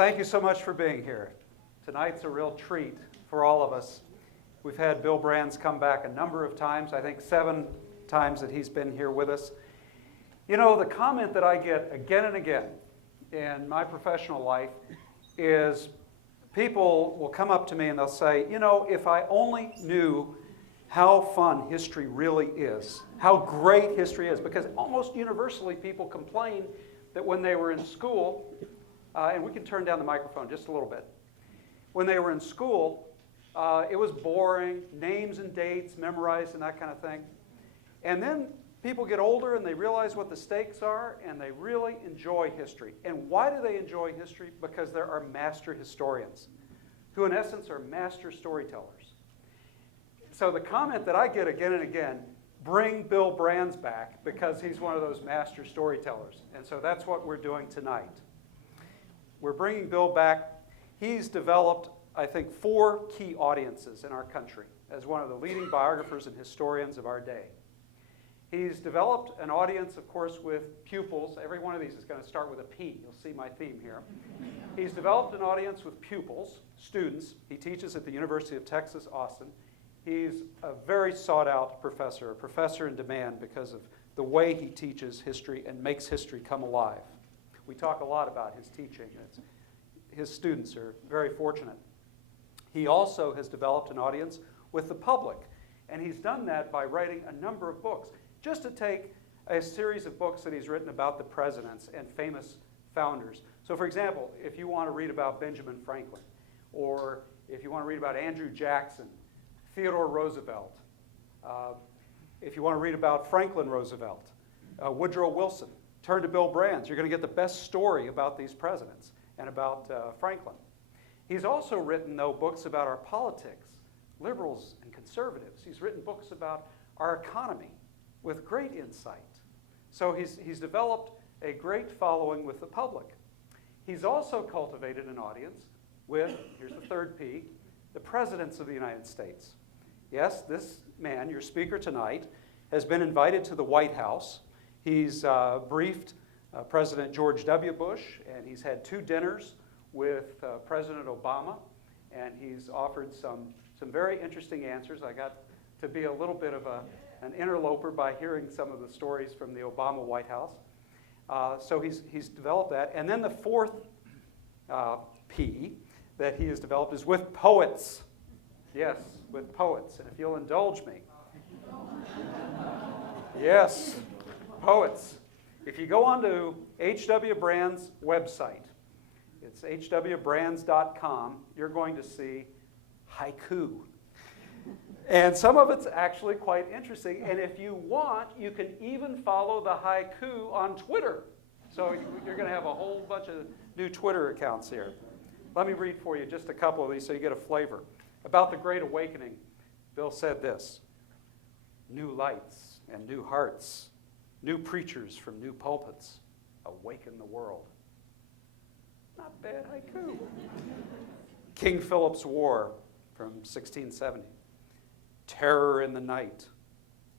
Thank you so much for being here. Tonight's a real treat for all of us. We've had Bill Brands come back a number of times, I think 7 times that he's been here with us. You know, the comment that I get again and again in my professional life is people will come up to me and they'll say, you know, if I only knew how fun history really is, how great history is, because almost universally people complain that when they were in school, and we can turn down the microphone just a little bit, when they were in school, it was boring, names and dates memorized and that kind of thing. And then people get older and they realize what the stakes are and they really enjoy history. And why do they enjoy history? Because there are master historians who in essence are master storytellers. So the comment that I get again and again, bring Bill Brands back because he's one of those master storytellers. And so that's what we're doing tonight. We're bringing Bill back. He's developed, I think, 4 key audiences in our country as one of the leading biographers and historians of our day. He's developed an audience, of course, with pupils. Every one of these is going to start with a P. You'll see my theme here. He's developed an audience with pupils, students. He teaches at the University of Texas, Austin. He's a very sought-out professor, a professor in demand because of the way he teaches history and makes history come alive. We talk a lot about his teaching. His students are very fortunate. He also has developed an audience with the public, and he's done that by writing a number of books. Just to take a series of books that he's written about the presidents and famous founders. So for example, if you want to read about Benjamin Franklin, or if you want to read about Andrew Jackson, Theodore Roosevelt, if you want to read about Franklin Roosevelt, Woodrow Wilson, turn to Bill Brands. You're going to get the best story about these presidents and about Franklin. He's also written, though, books about our politics, liberals and conservatives. He's written books about our economy with great insight. So he's developed a great following with the public. He's also cultivated an audience with, here's the 3rd P, the presidents of the United States. Yes, this man, your speaker tonight, has been invited to the White House. He's briefed President George W. Bush, and he's had 2 dinners with President Obama, and he's offered some very interesting answers. I got to be a little bit of an interloper by hearing some of the stories from the Obama White House. So he's developed that. And then the 4th P that he has developed is with poets. Yes, with poets. And if you'll indulge me. Yes, poets. If you go onto H.W. Brands' website, it's hwbrands.com, you're going to see haiku. And some of it's actually quite interesting. And if you want, you can even follow the haiku on Twitter. So you're going to have a whole bunch of new Twitter accounts here. Let me read for you just a couple of these so you get a flavor. About the Great Awakening, Bill said this: new lights and new hearts, new preachers from new pulpits, awaken the world. Not bad haiku. King Philip's War from 1670. Terror in the night,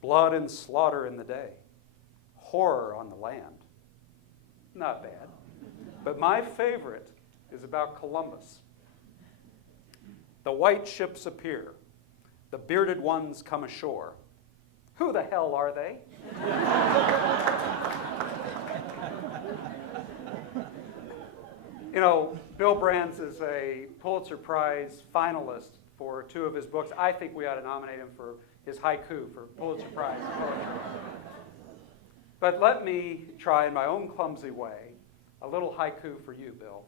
blood and slaughter in the day, horror on the land. Not bad. But my favorite is about Columbus. The white ships appear, the bearded ones come ashore. Who the hell are they? You know, Bill Brands is a Pulitzer Prize finalist for 2 of his books. I think we ought to nominate him for his haiku for Pulitzer Prize poetry. But let me try in my own clumsy way a little haiku for you, Bill.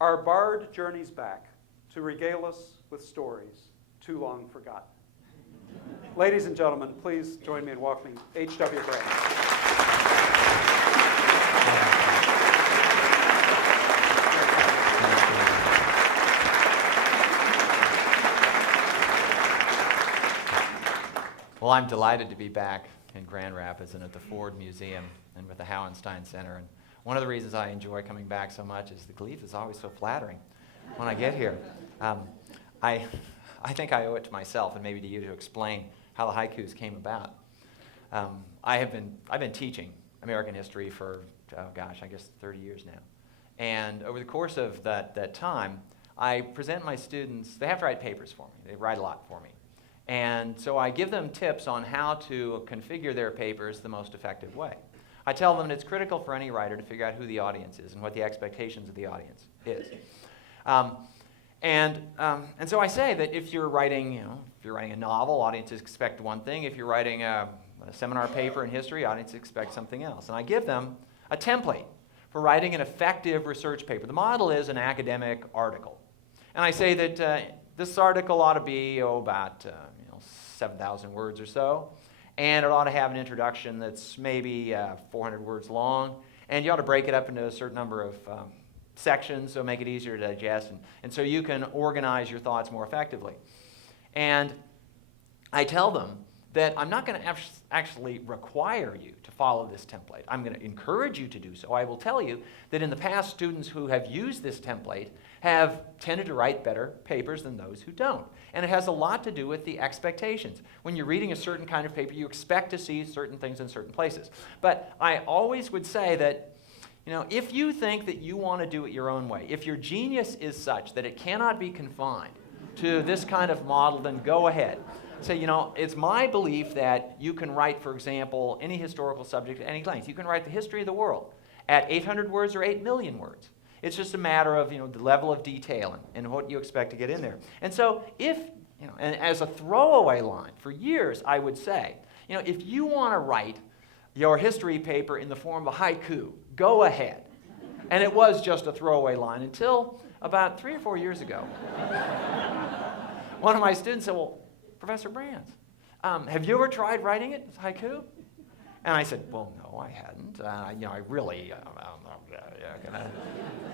Our bard journeys back to regale us with stories too long forgotten. Ladies and gentlemen, please join me in welcoming H.W. Brands. Well, I'm delighted to be back in Grand Rapids and at the Ford Museum and with the Hauenstein Center. And one of the reasons I enjoy coming back so much is the gleef is always so flattering when I get here. I think I owe it to myself and maybe to you to explain how the haikus came about. I've been teaching American history for, I guess 30 years now. And over the course of that time, I present my students, they have to write papers for me. They write a lot for me. And so I give them tips on how to configure their papers the most effective way. I tell them it's critical for any writer to figure out who the audience is and what the expectations of the audience is. And so I say that if you're writing, if you're writing a novel, audiences expect one thing. If you're writing a seminar paper in history, audiences expect something else. And I give them a template for writing an effective research paper. The model is an academic article. And I say that this article ought to be about 7,000 words or so. And it ought to have an introduction that's maybe 400 words long. And you ought to break it up into a certain number of sections, so make it easier to digest, and so you can organize your thoughts more effectively. And I tell them that I'm not going to actually require you to follow this template. I'm going to encourage you to do so. I will tell you that in the past, students who have used this template have tended to write better papers than those who don't. And it has a lot to do with the expectations. When you're reading a certain kind of paper, you expect to see certain things in certain places. But I always would say that if you think that you want to do it your own way, if your genius is such that it cannot be confined to this kind of model, then go ahead. Say, it's my belief that you can write, for example, any historical subject at any length. You can write the history of the world at 800 words or 8 million words. It's just a matter of, the level of detail and what you expect to get in there. And so and as a throwaway line, for years I would say, if you want to write your history paper in the form of a haiku, go ahead. And it was just a throwaway line until about 3 or 4 years ago. One of my students said, well, Professor Brands, have you ever tried writing it as haiku? And I said, well, no, I hadn't. I really,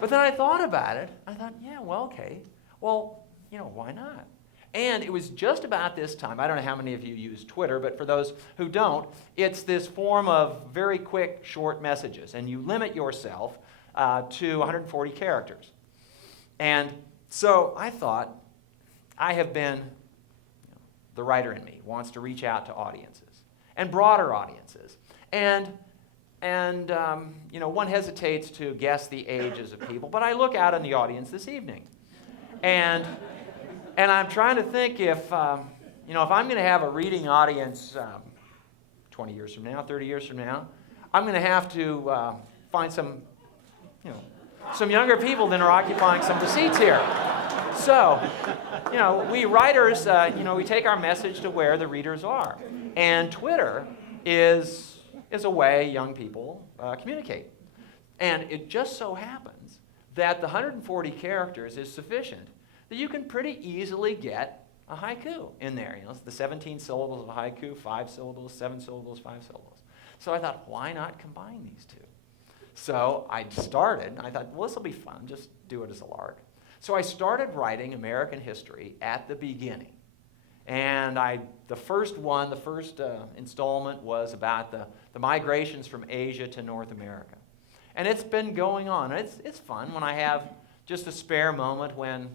But then I thought about it. I thought, yeah, well, okay. Well, why not? And it was just about this time, I don't know how many of you use Twitter, but for those who don't, it's this form of very quick, short messages, and you limit yourself to 140 characters. And so I thought, I have been, the writer in me wants to reach out to audiences, and broader audiences. And one hesitates to guess the ages of people, but I look out in the audience this evening. And I'm trying to think if I'm going to have a reading audience 20 years from now, 30 years from now, I'm going to have to find some younger people than are occupying some of the seats here. So, we writers, we take our message to where the readers are. And Twitter is a way young people communicate. And it just so happens that the 140 characters is sufficient that you can pretty easily get a haiku in there. It's the 17 syllables of a haiku, 5 syllables, 7 syllables, 5 syllables. So I thought, why not combine these two? So I started, I thought, well, this will be fun, just do it as a lark. So I started writing American history at the beginning. And the first installment was about the migrations from Asia to North America. And it's been going on. It's fun when I have just a spare moment when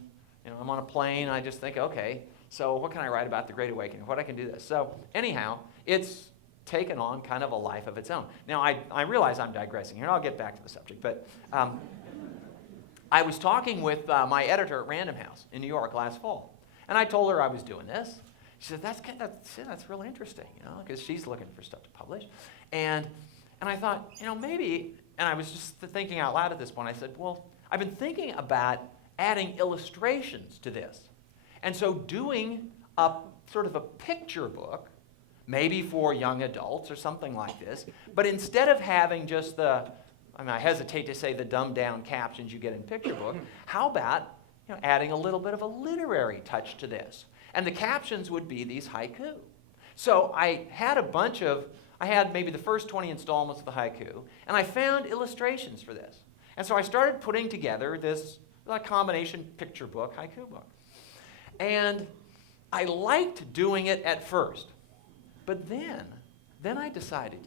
I'm on a plane, I just think, okay, so what can I write about the Great Awakening? What I can do this. So anyhow, it's taken on kind of a life of its own. Now, I realize I'm digressing here, and I'll get back to the subject, but I was talking with my editor at Random House in New York last fall, and I told her I was doing this. She said, that's really interesting, because she's looking for stuff to publish. And I thought, maybe, and I was just thinking out loud at this point, I said, well, I've been thinking about adding illustrations to this. And so doing a sort of a picture book, maybe for young adults or something like this, but instead of having just I hesitate to say the dumbed down captions you get in picture book, how about adding a little bit of a literary touch to this? And the captions would be these haiku. So I had maybe the first 20 installments of the haiku, and I found illustrations for this. And so I started putting together this combination picture book, haiku book. And I liked doing it at first. But then I decided,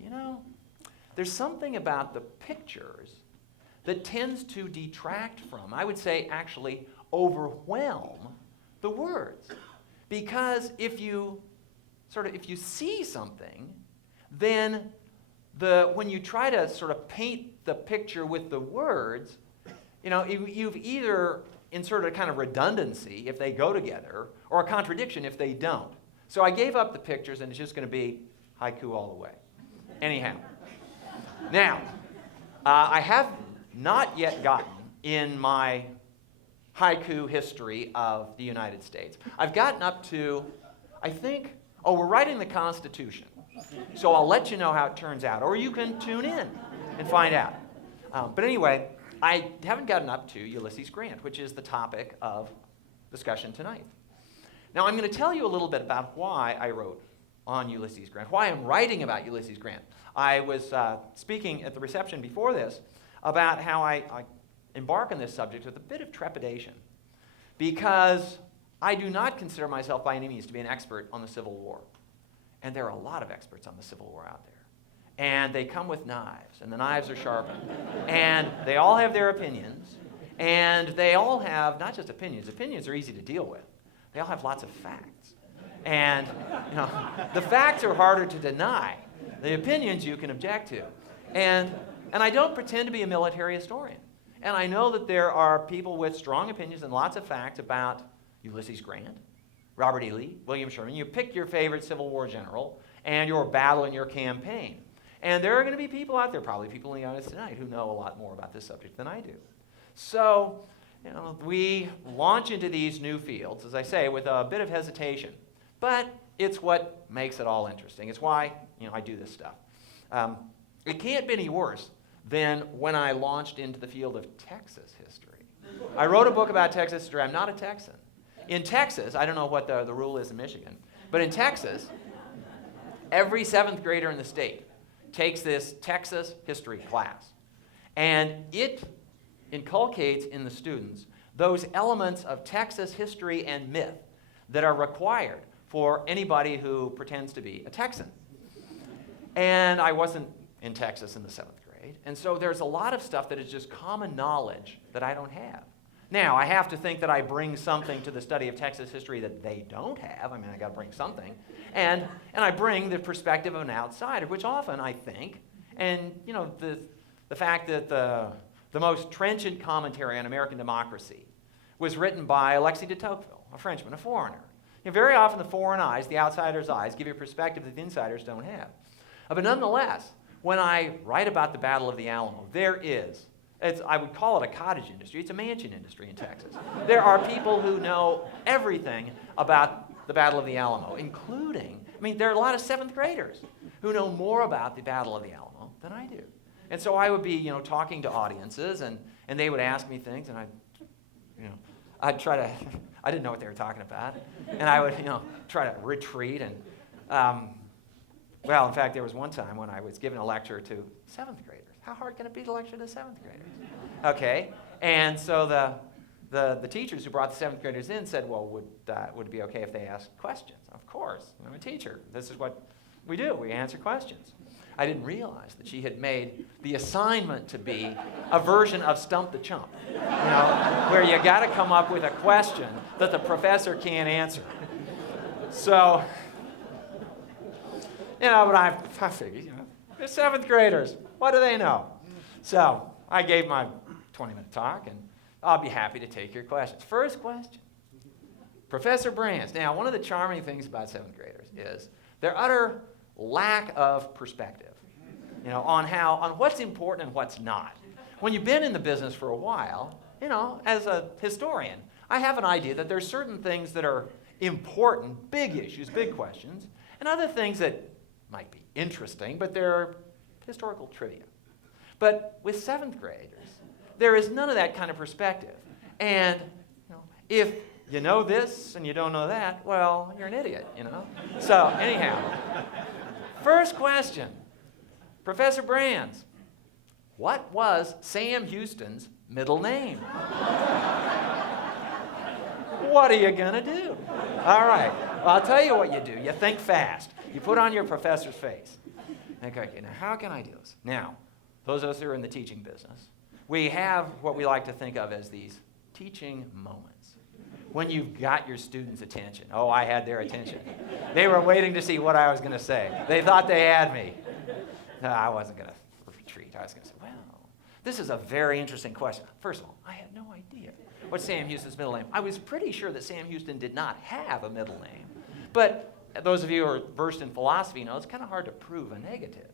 there's something about the pictures that tends to detract from, I would say actually overwhelm the words. Because if you see something, then when you try to sort of paint the picture with the words, you've either inserted a kind of redundancy if they go together, or a contradiction if they don't. So I gave up the pictures, and it's just going to be haiku all the way. Anyhow, now, I have not yet gotten in my haiku history of the United States. I've gotten up to, I think, we're writing the Constitution. So I'll let you know how it turns out, or you can tune in and find out. But anyway, I haven't gotten up to Ulysses Grant, which is the topic of discussion tonight. Now, I'm going to tell you a little bit about why I wrote on Ulysses Grant, why I'm writing about Ulysses Grant. I was speaking at the reception before this about how I embark on this subject with a bit of trepidation, because I do not consider myself by any means to be an expert on the Civil War. And there are a lot of experts on the Civil War out there. And they come with knives, and the knives are sharpened. And they all have their opinions, and they all have not just opinions. Opinions are easy to deal with. They all have lots of facts. And the facts are harder to deny. The opinions you can object to. And I don't pretend to be a military historian. And I know that there are people with strong opinions and lots of facts about Ulysses Grant, Robert E. Lee, William Sherman. You pick your favorite Civil War general and your battle and your campaign. And there are going to be people out there, probably people in the audience tonight, who know a lot more about this subject than I do. So, we launch into these new fields, as I say, with a bit of hesitation. But it's what makes it all interesting. It's why, I do this stuff. It can't be any worse than when I launched into the field of Texas history. I wrote a book about Texas history. I'm not a Texan. In Texas, I don't know what the rule is in Michigan, but in Texas, every 7th grader in the state takes this Texas history class. And it inculcates in the students those elements of Texas history and myth that are required for anybody who pretends to be a Texan. And I wasn't in Texas in the 7th grade, and so there's a lot of stuff that is just common knowledge that I don't have. Now, I have to think that I bring something to the study of Texas history that they don't have. I mean, I got to bring something. And I bring the perspective of an outsider, which often I think, and the fact that the most trenchant commentary on American democracy was written by Alexis de Tocqueville, a Frenchman, a foreigner. Very often the foreign eyes, the outsider's eyes, give you a perspective that the insiders don't have. But nonetheless, when I write about the Battle of the Alamo, I would call it a cottage industry. It's a mansion industry in Texas. There are people who know everything about the Battle of the Alamo, including, there are a lot of 7th graders who know more about the Battle of the Alamo than I do. And so I would be, talking to audiences, and they would ask me things, and I'd try to, I didn't know what they were talking about, and I would, try to retreat. And, in fact, there was one time when I was giving a lecture to 7th graders. How hard can it be to lecture to 7th graders? Okay, and so the teachers who brought the 7th graders in said, well, would it be okay if they asked questions? Of course, I'm a teacher. This is what we do. We answer questions. I didn't realize that she had made the assignment to be a version of Stump the Chump, where you got to come up with a question that the professor can't answer. So, but I figured, they're 7th graders. What do they know? So I gave my 20-minute talk, and I'll be happy to take your questions. First question, Professor Brands. Now, one of the charming things about 7th graders is their utter lack of perspective, on what's important and what's not. When you've been in the business for a while, as a historian, I have an idea that there's certain things that are important, big issues, big questions, and other things that might be interesting, but they're historical trivia. But with 7th graders, there is none of that kind of perspective. And if you know this and you don't know that, well, you're an idiot, So anyhow, first question, Professor Brands, what was Sam Houston's middle name? What are you going to do? All right, well, I'll tell you what you do. You think fast. You put on your professor's face. Okay, now how can I do this? Now, those of us who are in the teaching business, we have what we like to think of as these teaching moments. When you've got your students' attention. Oh, I had their attention. They were waiting to see what I was going to say. They thought they had me. No, I wasn't going to retreat. I was going to say, well, This is a very interesting question. First of all, I had no idea what Sam Houston's middle name. I was pretty sure that Sam Houston did not have a middle name. But those of you who are versed in philosophy know it's kind of hard to prove a negative.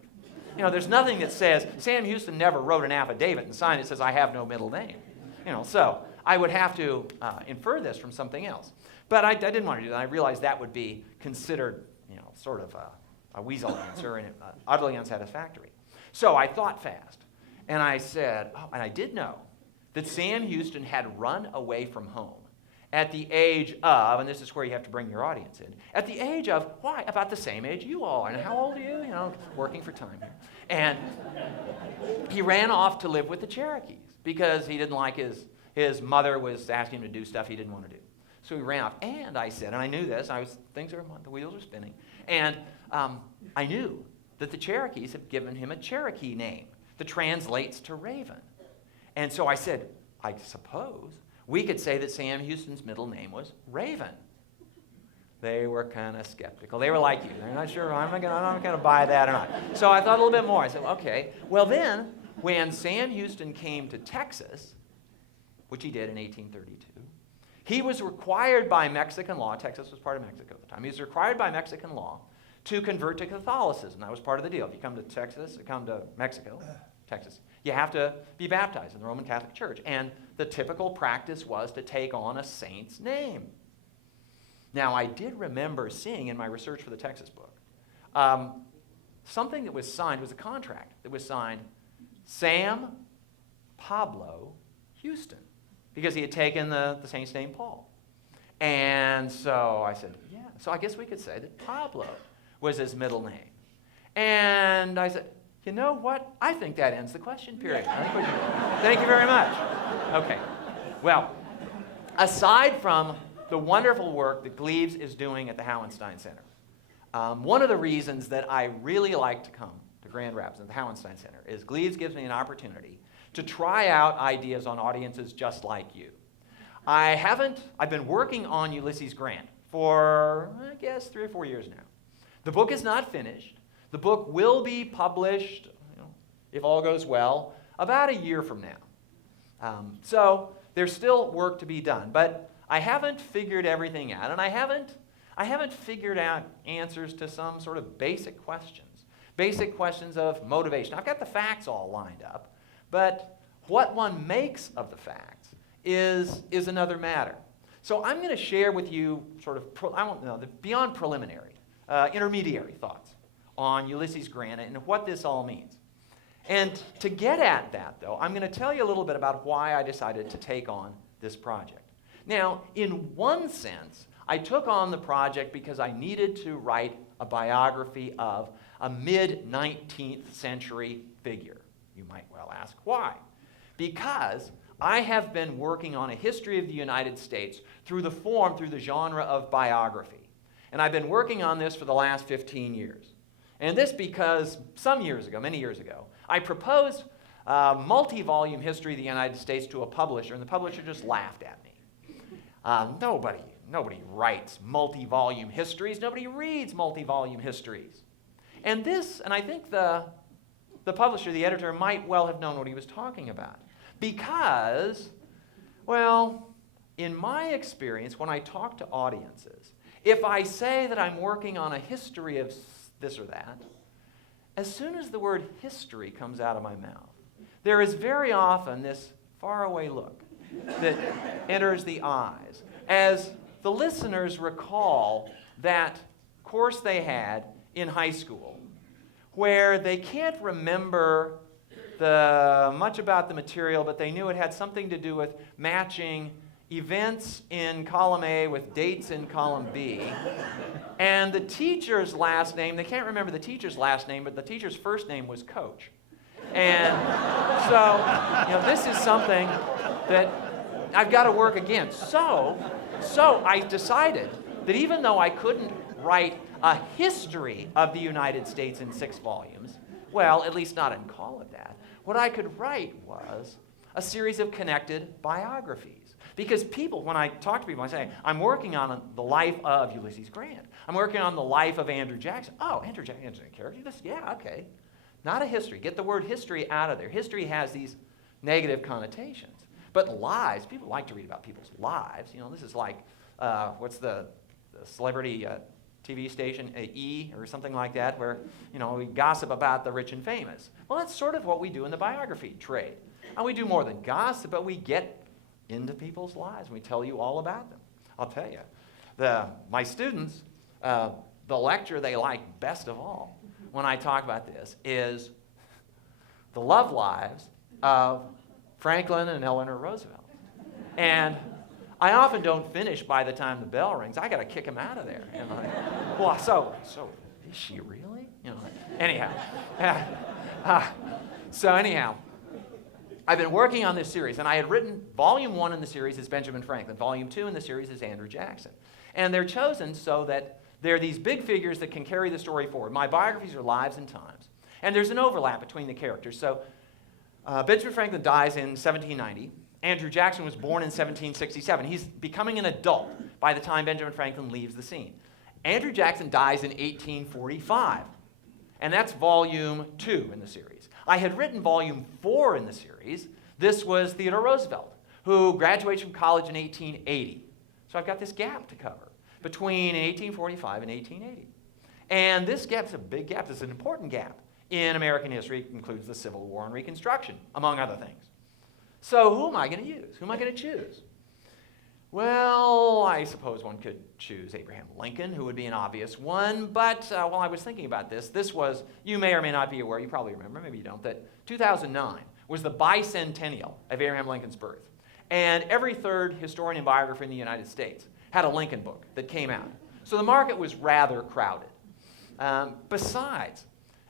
There's nothing that says Sam Houston never wrote an affidavit and signed it says I have no middle name. So I would have to infer this from something else. But I didn't want to do that. I realized that would be considered, sort of a weasel answer and utterly unsatisfactory. So I thought fast. And I said, and I did know that Sam Houston had run away from home at the age of, and this is where you have to bring your audience in, at the age of, why, about the same age you all are. And how old are you? Working for time here. And he ran off to live with the Cherokees because he didn't like his mother was asking him to do stuff he didn't want to do. So he ran off. And I said, and I knew this, the wheels are spinning. And I knew that the Cherokees had given him a Cherokee name that translates to raven. And so I said, I suppose we could say that Sam Houston's middle name was Raven. They were kind of skeptical. They were like you. They're not sure, I'm not going to buy that or not. So I thought a little bit more. I said, okay. Well then, when Sam Houston came to Texas, which he did in 1832, he was required by Mexican law, Texas was part of Mexico at the time, he was required by Mexican law to convert to Catholicism. That was part of the deal. If you come to Texas, Texas, you have to be baptized in the Roman Catholic Church. And the typical practice was to take on a saint's name. Now, I did remember seeing in my research for the Texas book, something that was signed, was a contract that was signed, Sam Pablo Houston, because he had taken the saint's name Paul. And so I said, yeah, so I guess we could say that Pablo was his middle name. And I said, you know what? I think that ends the question period. Thank you very much. Okay. Well, aside from the wonderful work that Gleaves is doing at the Hauenstein Center, one of the reasons that I really like to come to Grand Rapids at the Hauenstein Center is Gleaves gives me an opportunity to try out ideas on audiences just like you. I've been working on Ulysses Grant for, I guess, 3 or 4 years now. The book is not finished. The book will be published, if all goes well, about a year from now. So there's still work to be done, but I haven't figured everything out, and I haven't figured out answers to some sort of basic questions of motivation. I've got the facts all lined up, but what one makes of the facts is another matter. So I'm going to share with you sort of, the beyond preliminary, intermediary thoughts on Ulysses Grant and what this all means. And to get at that, though, I'm going to tell you a little bit about why I decided to take on this project. Now, in one sense, I took on the project because I needed to write a biography of a mid-19th century figure. You might well ask why. Because I have been working on a history of the United States through the genre of biography. And I've been working on this for the last 15 years. And this because many years ago, I proposed a multi-volume history of the United States to a publisher, and the publisher just laughed at me. Nobody writes multi-volume histories. Nobody reads multi-volume histories. And I think the publisher, the editor, might well have known what he was talking about. Because, well, in my experience, when I talk to audiences, if I say that I'm working on a history of this or that, as soon as the word history comes out of my mouth, there is very often this faraway look that enters the eyes as the listeners recall that course they had in high school where they can't remember much about the material, but they knew it had something to do with matching events in column A with dates in column B. And the teacher's last name, they can't remember the teacher's last name, but the teacher's first name was Coach. And so, this is something that I've got to work against. So I decided that even though I couldn't write a history of the United States in 6 volumes, well, at least not and call it that, what I could write was a series of connected biographies. Because people, when I talk to people, I say, I'm working on the life of Ulysses Grant. I'm working on the life of Andrew Jackson. Oh, Andrew Jackson's a character? Yeah, okay. Not a history. Get the word history out of there. History has these negative connotations. But lives, people like to read about people's lives. You know, this is like, what's the celebrity TV station, E or something like that, where, you know, we gossip about the rich and famous. Well, that's sort of what we do in the biography trade. And we do more than gossip, but we get into people's lives. We tell you all about them. I'll tell you, my students, the lecture they like best of all when I talk about this is the love lives of Franklin and Eleanor Roosevelt. And I often don't finish by the time the bell rings. I got to kick him out of there. And I'm like, well, so is she really? You know. Anyhow, I've been working on this series, and I had written volume 1 in the series is Benjamin Franklin. Volume 2 in the series is Andrew Jackson. And they're chosen so that they're these big figures that can carry the story forward. My biographies are lives and times. And there's an overlap between the characters. So Benjamin Franklin dies in 1790. Andrew Jackson was born in 1767. He's becoming an adult by the time Benjamin Franklin leaves the scene. Andrew Jackson dies in 1845. And that's volume 2 in the series. I had written volume 4 in the series. This was Theodore Roosevelt, who graduates from college in 1880. So I've got this gap to cover between 1845 and 1880. And this gap's a big gap. It's an important gap in American history. It includes the Civil War and Reconstruction, among other things. So who am I going to use? Who am I going to choose? Well, I suppose one could choose Abraham Lincoln, who would be an obvious one. But while I was thinking about this was, you may or may not be aware, you probably remember, maybe you don't, that 2009 was the bicentennial of Abraham Lincoln's birth. And every third historian and biographer in the United States had a Lincoln book that came out. So the market was rather crowded. Besides,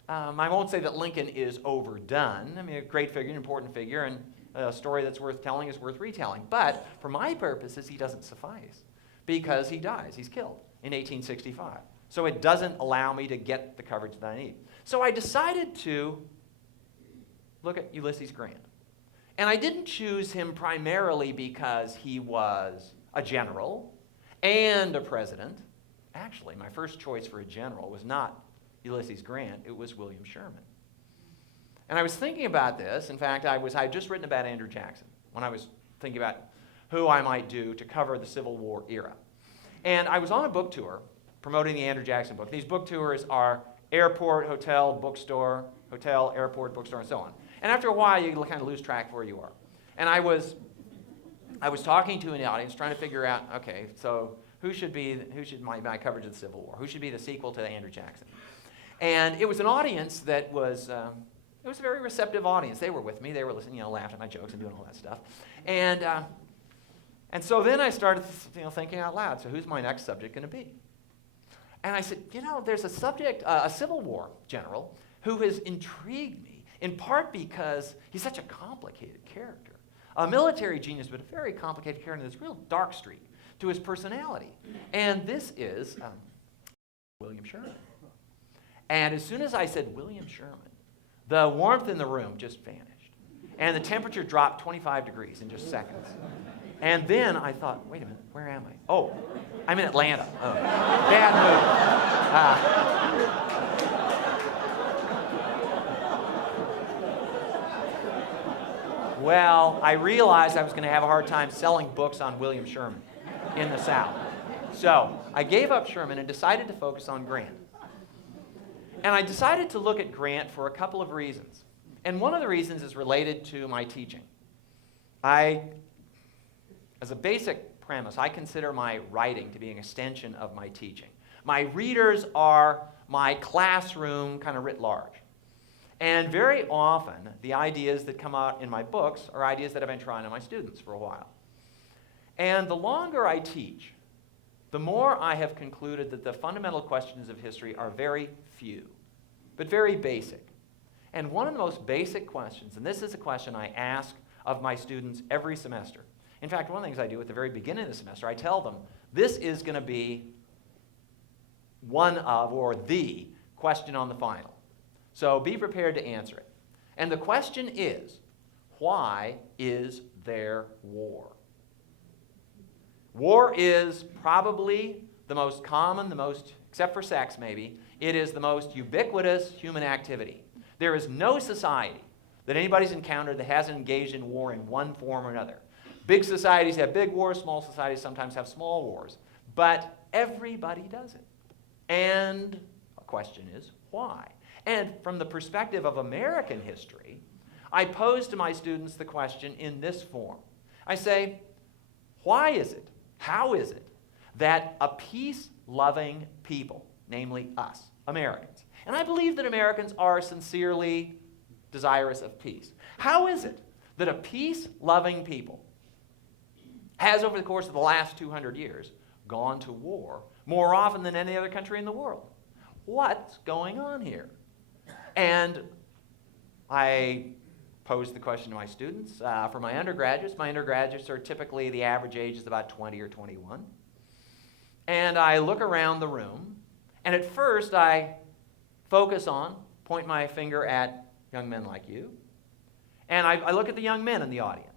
I won't say that Lincoln is overdone. I mean, a great figure, an important figure, and a story that's worth telling is worth retelling. But for my purposes, he doesn't suffice because he dies. He's killed in 1865. So it doesn't allow me to get the coverage that I need. So I decided to look at Ulysses Grant. And I didn't choose him primarily because he was a general and a president. Actually, my first choice for a general was not Ulysses Grant, it was William Sherman. And I was thinking about this. In fact, I had just written about Andrew Jackson when I was thinking about who I might do to cover the Civil War era. And I was on a book tour promoting the Andrew Jackson book. These book tours are airport, hotel, bookstore, hotel, airport, bookstore, and so on. And after a while, you kind of lose track of where you are. And I was talking to an audience, trying to figure out, okay, so who should my coverage of the Civil War? Who should be the sequel to Andrew Jackson? And it was an audience that was... It was a very receptive audience. They were with me. They were listening, laughing at my jokes and doing all that stuff. And so then I started, thinking out loud. So who's my next subject going to be? And I said, there's a subject, a Civil War general, who has intrigued me, in part because he's such a complicated character. A military genius, but a very complicated character. There's a real dark streak to his personality. And this is William Sherman. And as soon as I said William Sherman, the warmth in the room just vanished. And the temperature dropped 25 degrees in just seconds. And then I thought, wait a minute, where am I? Oh, I'm in Atlanta. Oh, bad move. Well, I realized I was going to have a hard time selling books on William Sherman in the South. So I gave up Sherman and decided to focus on Grant. And I decided to look at Grant for a couple of reasons. And one of the reasons is related to my teaching. As a basic premise, I consider my writing to be an extension of my teaching. My readers are my classroom kind of writ large. And very often, the ideas that come out in my books are ideas that I've been trying on my students for a while. And the longer I teach, the more I have concluded that the fundamental questions of history are very few, but very basic. And one of the most basic questions, and this is a question I ask of my students every semester. In fact, one of the things I do at the very beginning of the semester, I tell them, this is going to be one of, or the, question on the final. So be prepared to answer it. And the question is, why is there war? War is probably the most common, except for sex maybe, it is the most ubiquitous human activity. There is no society that anybody's encountered that hasn't engaged in war in one form or another. Big societies have big wars, small societies sometimes have small wars, but everybody does it. And the question is, why? And from the perspective of American history, I pose to my students the question in this form. I say, why is it, how is it, that a peace-loving people, namely us, Americans, and I believe that Americans are sincerely desirous of peace. How is it that a peace-loving people has, over the course of the last 200 years, gone to war more often than any other country in the world? What's going on here? And I pose the question to my students. For my undergraduates are typically, the average age is about 20 or 21. And I look around the room, and at first I point my finger at young men like you, and I look at the young men in the audience,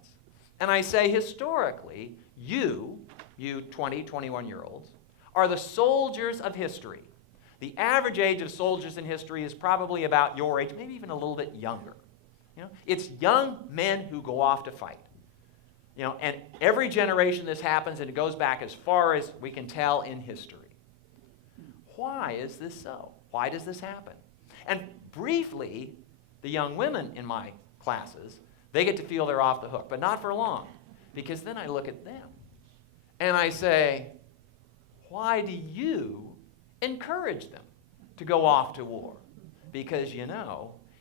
and I say, historically, you 20, 21-year-olds, are the soldiers of history. The average age of soldiers in history is probably about your age, maybe even a little bit younger. It's young men who go off to fight. And every generation this happens, and it goes back as far as we can tell in history. Why is this so? Why does this happen? And briefly, the young women in my classes, they get to feel they're off the hook, but not for long, because then I look at them and I say, why do you encourage them to go off to war? Because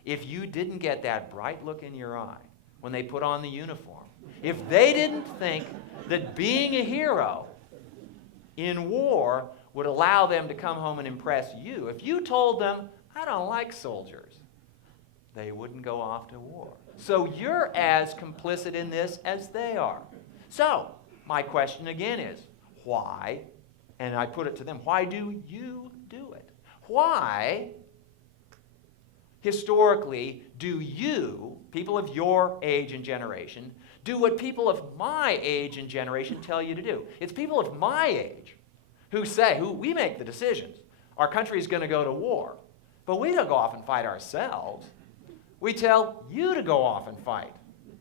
if you didn't get that bright look in your eye when they put on the uniform, if they didn't think that being a hero in war would allow them to come home and impress you, if you told them, I don't like soldiers, they wouldn't go off to war. So you're as complicit in this as they are. So my question again is, why? And I put it to them, why do you do it? Why, historically, do you, people of your age and generation, do what people of my age and generation tell you to do? It's people of my age who we make the decisions. Our country is going to go to war, but we don't go off and fight ourselves. We tell you to go off and fight.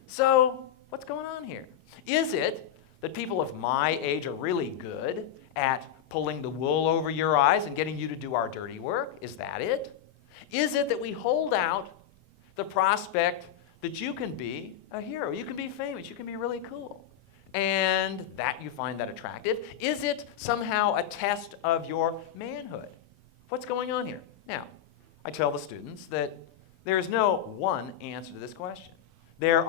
So what's going on here? Is it that people of my age are really good at pulling the wool over your eyes and getting you to do our dirty work? Is that it? Is it that we hold out the prospect that you can be a hero, you can be famous, you can be really cool, and that you find that attractive? Is it somehow a test of your manhood? What's going on here? Now, I tell the students that there is no one answer to this question. There's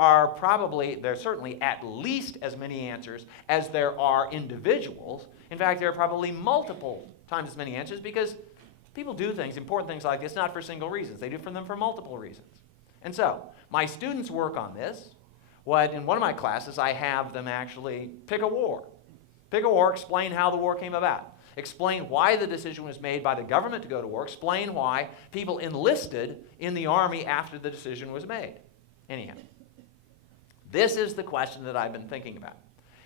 certainly at least as many answers as there are individuals. In fact, there are probably multiple times as many answers, because people do things, important things like this, not for single reasons. They do them for multiple reasons. And so, my students work on this. In one of my classes, I have them actually pick a war. Pick a war, explain how the war came about. Explain why the decision was made by the government to go to war. Explain why people enlisted in the army after the decision was made. Anyhow, this is the question that I've been thinking about.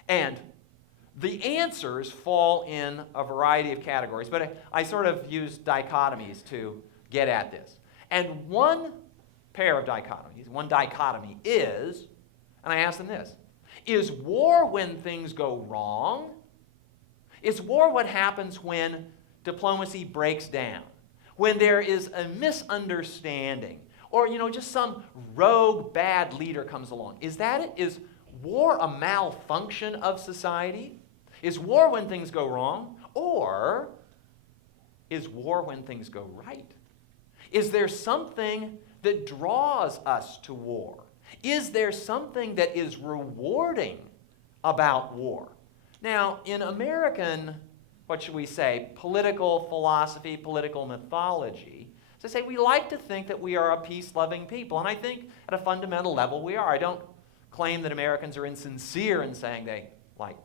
And the answers fall in a variety of categories, but I sort of use dichotomies to get at this. And one dichotomy is, and I ask them this, is war when things go wrong? Is war what happens when diplomacy breaks down? When there is a misunderstanding? Or, just some rogue bad leader comes along? Is that it? Is war a malfunction of society? Is war when things go wrong? Or is war when things go right? Is there something that draws us to war? Is there something that is rewarding about war? Now, in American, political philosophy, political mythology, as I say, we like to think that we are a peace-loving people, and I think at a fundamental level we are. I don't claim that Americans are insincere in saying they like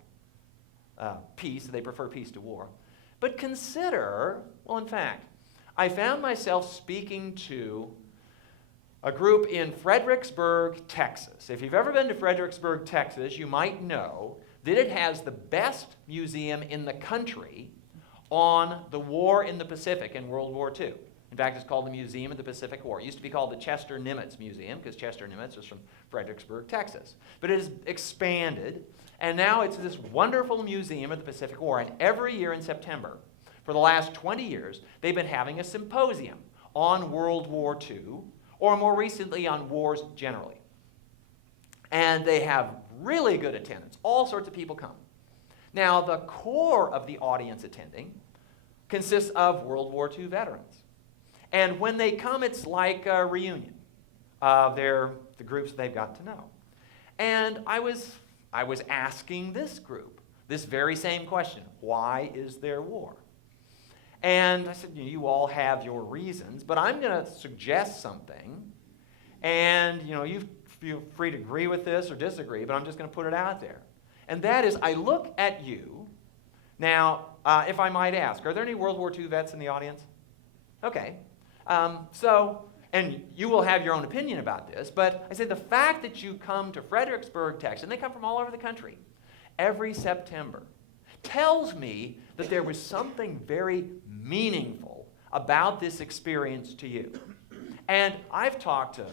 peace, they prefer peace to war. But consider, in fact, I found myself speaking to a group in Fredericksburg, Texas. If you've ever been to Fredericksburg, Texas, you might know that it has the best museum in the country on the war in the Pacific in World War II. In fact, it's called the Museum of the Pacific War. It used to be called the Chester Nimitz Museum because Chester Nimitz was from Fredericksburg, Texas. But it has expanded, and now it's this wonderful Museum of the Pacific War. And every year in September, for the last 20 years, they've been having a symposium on World War II, or more recently on wars generally. And they have really good attendance. All sorts of people come. Now, the core of the audience attending consists of World War II veterans. And when they come, it's like a reunion of the groups they've got to know. And I was asking this group this very same question: why is there war? And I said, you all have your reasons, but I'm going to suggest something, and you feel free to agree with this or disagree, but I'm just going to put it out there. And that is, I look at you. Now, if I might ask, are there any World War II vets in the audience? Okay. And you will have your own opinion about this, but I say the fact that you come to Fredericksburg, Texas, and they come from all over the country, every September, tells me that there was something very meaningful about this experience to you. And I've talked to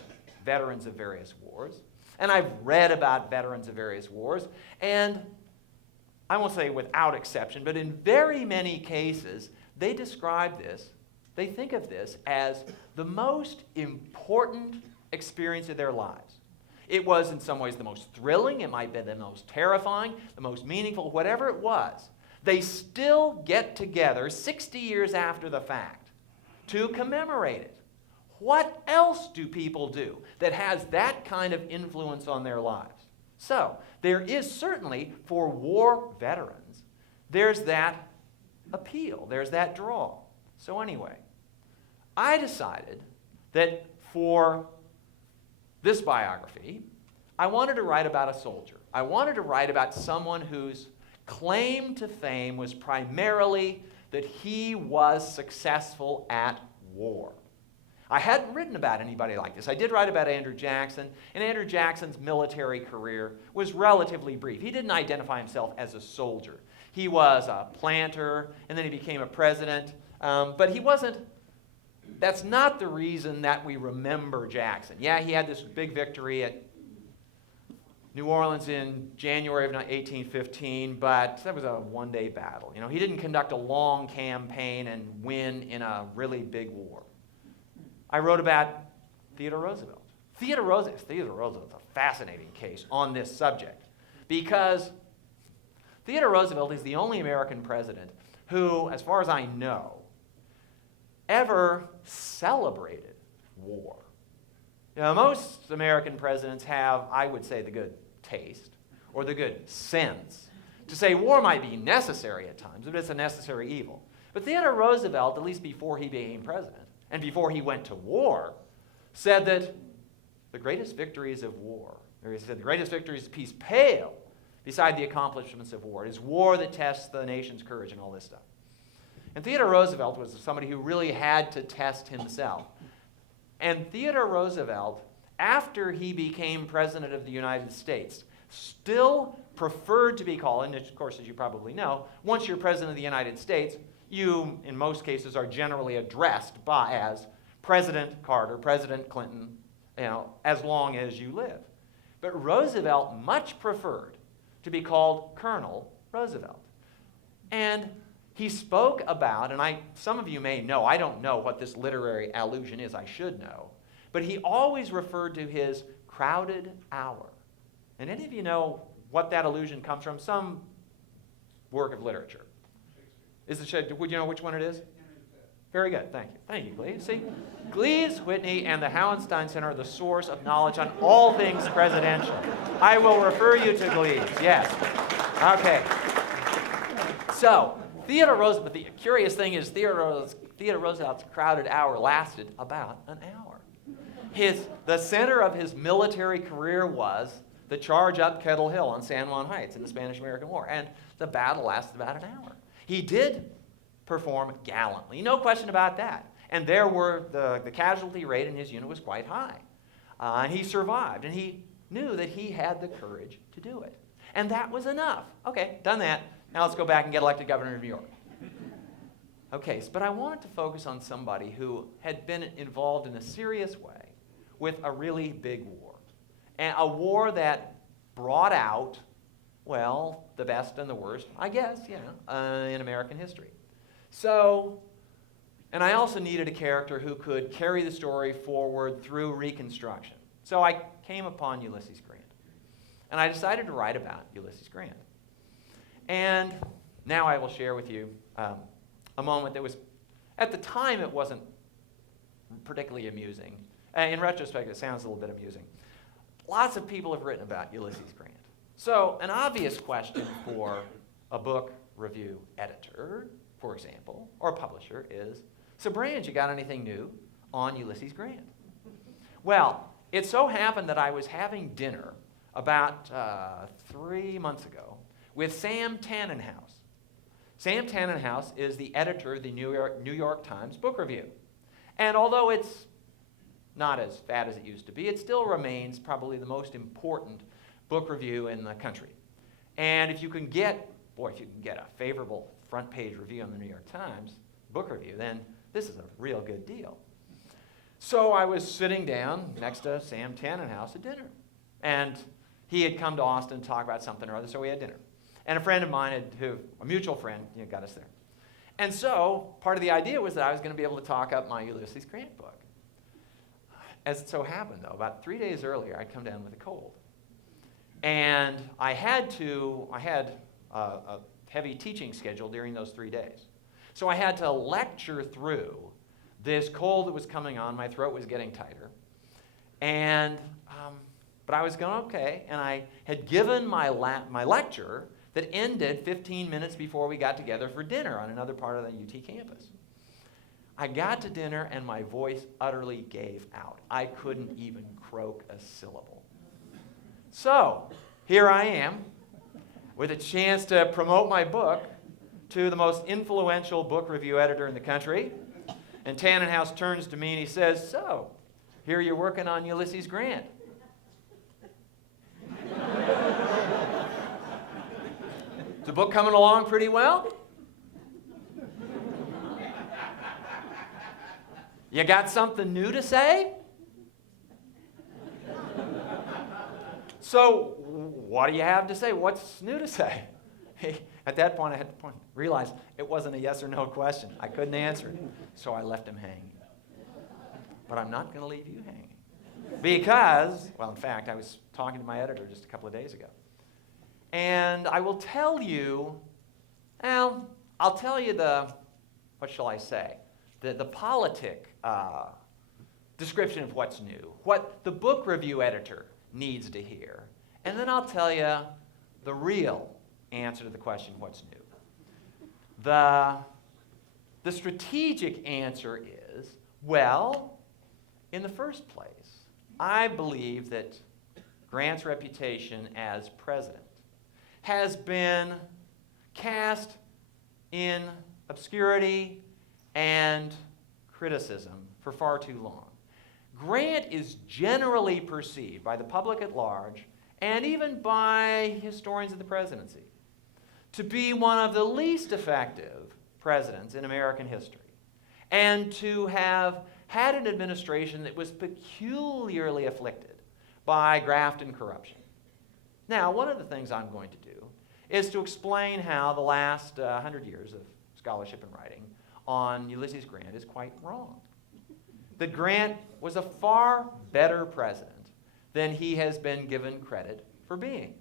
veterans of various wars, and I've read about veterans of various wars, and I won't say without exception, but in very many cases, they describe this, they think of this as the most important experience of their lives. It was in some ways the most thrilling, it might be the most terrifying, the most meaningful, whatever it was. They still get together 60 years after the fact to commemorate it. What else do people do that has that kind of influence on their lives? So, there is certainly, for war veterans, there's that appeal, there's that draw. So anyway, I decided that for this biography, I wanted to write about a soldier. I wanted to write about someone whose claim to fame was primarily that he was successful at war. I hadn't written about anybody like this. I did write about Andrew Jackson, and Andrew Jackson's military career was relatively brief. He didn't identify himself as a soldier. He was a planter, and then he became a president, but he wasn't. That's not the reason that we remember Jackson. Yeah, he had this big victory at New Orleans in January of 1815, but that was a one-day battle. He didn't conduct a long campaign and win in a really big war. I wrote about Theodore Roosevelt. Theodore Roosevelt is a fascinating case on this subject because Theodore Roosevelt is the only American president who, as far as I know, ever celebrated war. Most American presidents have, I would say, the good taste or the good sense to say war might be necessary at times, but it's a necessary evil. But Theodore Roosevelt, at least before he became president and before he went to war, said that the greatest victories of war, or he said the greatest victories of peace pale beside the accomplishments of war. It is war that tests the nation's courage and all this stuff. And Theodore Roosevelt was somebody who really had to test himself. And Theodore Roosevelt, after he became president of the United States, still preferred to be called, and of course, as you probably know, once you're president of the United States, you, in most cases, are generally addressed as President Carter, President Clinton, as long as you live. But Roosevelt much preferred to be called Colonel Roosevelt. And he spoke about, and some of you may know, I don't know what this literary allusion is, I should know, but he always referred to his crowded hour. And any of you know what that allusion comes from? Some work of literature. Would you know which one it is? Very good, thank you. Thank you, Glees. See, Glees, Whitney, and the Hauenstein Center are the source of knowledge on all things presidential. I will refer you to Glees, yes. Okay. So, Theodore Roosevelt, the curious thing is Theodore Roosevelt's crowded hour lasted about an hour. The center of his military career was the charge up Kettle Hill on San Juan Heights in the Spanish-American War, and the battle lasted about an hour. He did perform gallantly, no question about that. And there were the casualty rate in his unit was quite high. And he survived, and he knew that he had the courage to do it. And that was enough. Okay, done that. Now let's go back and get elected governor of New York. Okay, but I wanted to focus on somebody who had been involved in a serious way with a really big war. And a war that brought out, well, the best and the worst, I guess, in American history. So, and I also needed a character who could carry the story forward through Reconstruction. So I came upon Ulysses Grant. And I decided to write about Ulysses Grant. And now I will share with you a moment that was, at the time, it wasn't particularly amusing. In retrospect, it sounds a little bit amusing. Lots of people have written about Ulysses Grant. So an obvious question for a book review editor, for example, or a publisher is, so Brand, you got anything new on Ulysses Grant? Well, it so happened that I was having dinner about 3 months ago with Sam Tannenhouse. Sam Tannenhouse is the editor of the New York Times Book Review. And although it's not as fat as it used to be, it still remains probably the most important book review in the country. And if you can get a favorable front page review on the New York Times Book Review, then this is a real good deal. So I was sitting down next to Sam Tannenhouse at dinner. And he had come to Austin to talk about something or other, so we had dinner. And a friend of mine, a mutual friend, got us there. And so part of the idea was that I was going to be able to talk up my Ulysses Grant book. As it so happened, though, about 3 days earlier, I'd come down with a cold. And I had a heavy teaching schedule during those 3 days. So I had to lecture through this cold that was coming on. My throat was getting tighter. And but I was going okay, and I had given my lecture that ended 15 minutes before we got together for dinner on another part of the UT campus. I got to dinner, and my voice utterly gave out. I couldn't even croak a syllable. So here I am with a chance to promote my book to the most influential book review editor in the country. And Tannenhouse turns to me and he says, so, here you're working on Ulysses Grant. Is the book coming along pretty well? You got something new to say? So, what do you have to say? What's new to say? At that point, I had to realize it wasn't a yes or no question. I couldn't answer it. So I left him hanging. But I'm not going to leave you hanging. Because, well, in fact, I was talking to my editor just a couple of days ago. And I will tell you, I'll tell you what shall I say, the politic description of what's new, what the book review editor needs to hear. And then I'll tell you the real answer to the question, what's new. The strategic answer is, well, in the first place, I believe that Grant's reputation as president has been cast in obscurity and criticism for far too long. Grant is generally perceived by the public at large, and even by historians of the presidency, to be one of the least effective presidents in American history, and to have had an administration that was peculiarly afflicted by graft and corruption. Now, one of the things I'm going to do is to explain how the last 100 years of scholarship and writing on Ulysses Grant is quite wrong. That Grant was a far better president than he has been given credit for being.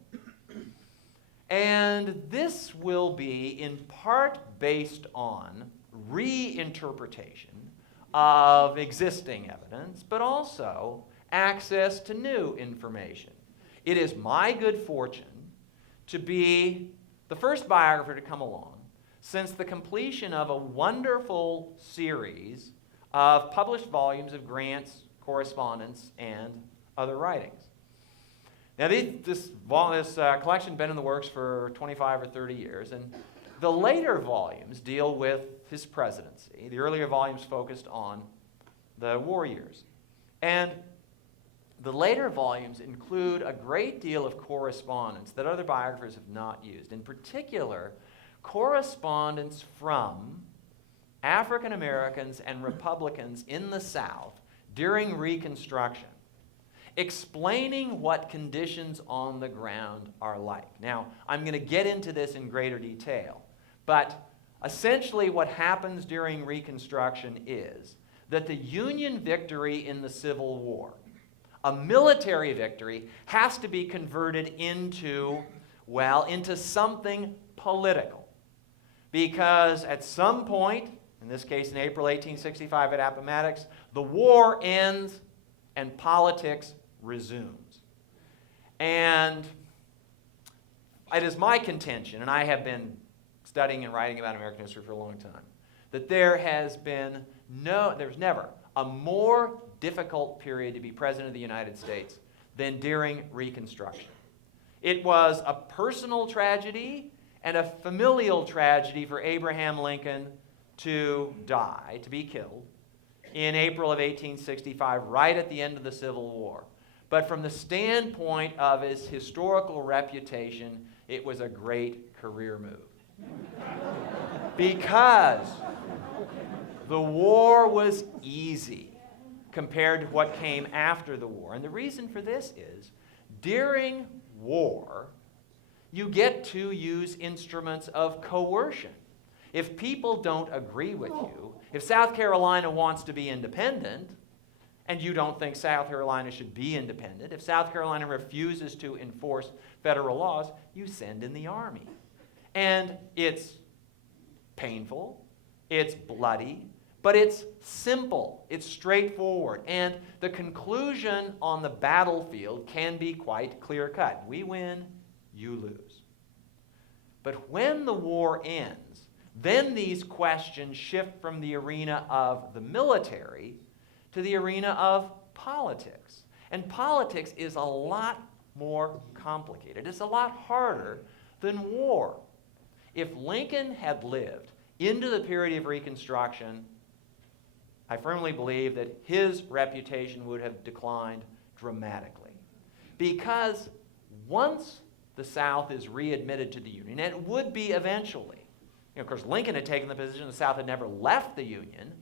And this will be in part based on reinterpretation of existing evidence, but also access to new information. It is my good fortune to be the first biographer to come along since the completion of a wonderful series of published volumes of Grant's correspondence and other writings. Now, this collection has been in the works for 25 or 30 years, and the later volumes deal with his presidency. The earlier volumes focused on the war years. And the later volumes include a great deal of correspondence that other biographers have not used. In particular, correspondence from African Americans and Republicans in the South during Reconstruction, explaining what conditions on the ground are like. Now, I'm going to get into this in greater detail, but essentially what happens during Reconstruction is that the Union victory in the Civil War, a military victory, has to be converted into something political. Because at some point, in this case in April 1865 at Appomattox, the war ends and politics resumes. And it is my contention, and I have been studying and writing about American history for a long time, that there's never a more difficult period to be president of the United States than during Reconstruction. It was a personal tragedy and a familial tragedy for Abraham Lincoln to die, to be killed, in April of 1865, right at the end of the Civil War. But from the standpoint of his historical reputation, it was a great career move. Because the war was easy compared to what came after the war. And the reason for this is, during war, you get to use instruments of coercion. If people don't agree with you, if South Carolina wants to be independent, and you don't think South Carolina should be independent, if South Carolina refuses to enforce federal laws, you send in the army. And it's painful, it's bloody, but it's simple, it's straightforward, and the conclusion on the battlefield can be quite clear-cut. We win, you lose. But when the war ends, then these questions shift from the arena of the military to the arena of politics. And politics is a lot more complicated. It's a lot harder than war. If Lincoln had lived into the period of Reconstruction, I firmly believe that his reputation would have declined dramatically. Because once the South is readmitted to the Union, and it would be eventually, of course, Lincoln had taken the position the South had never left the Union,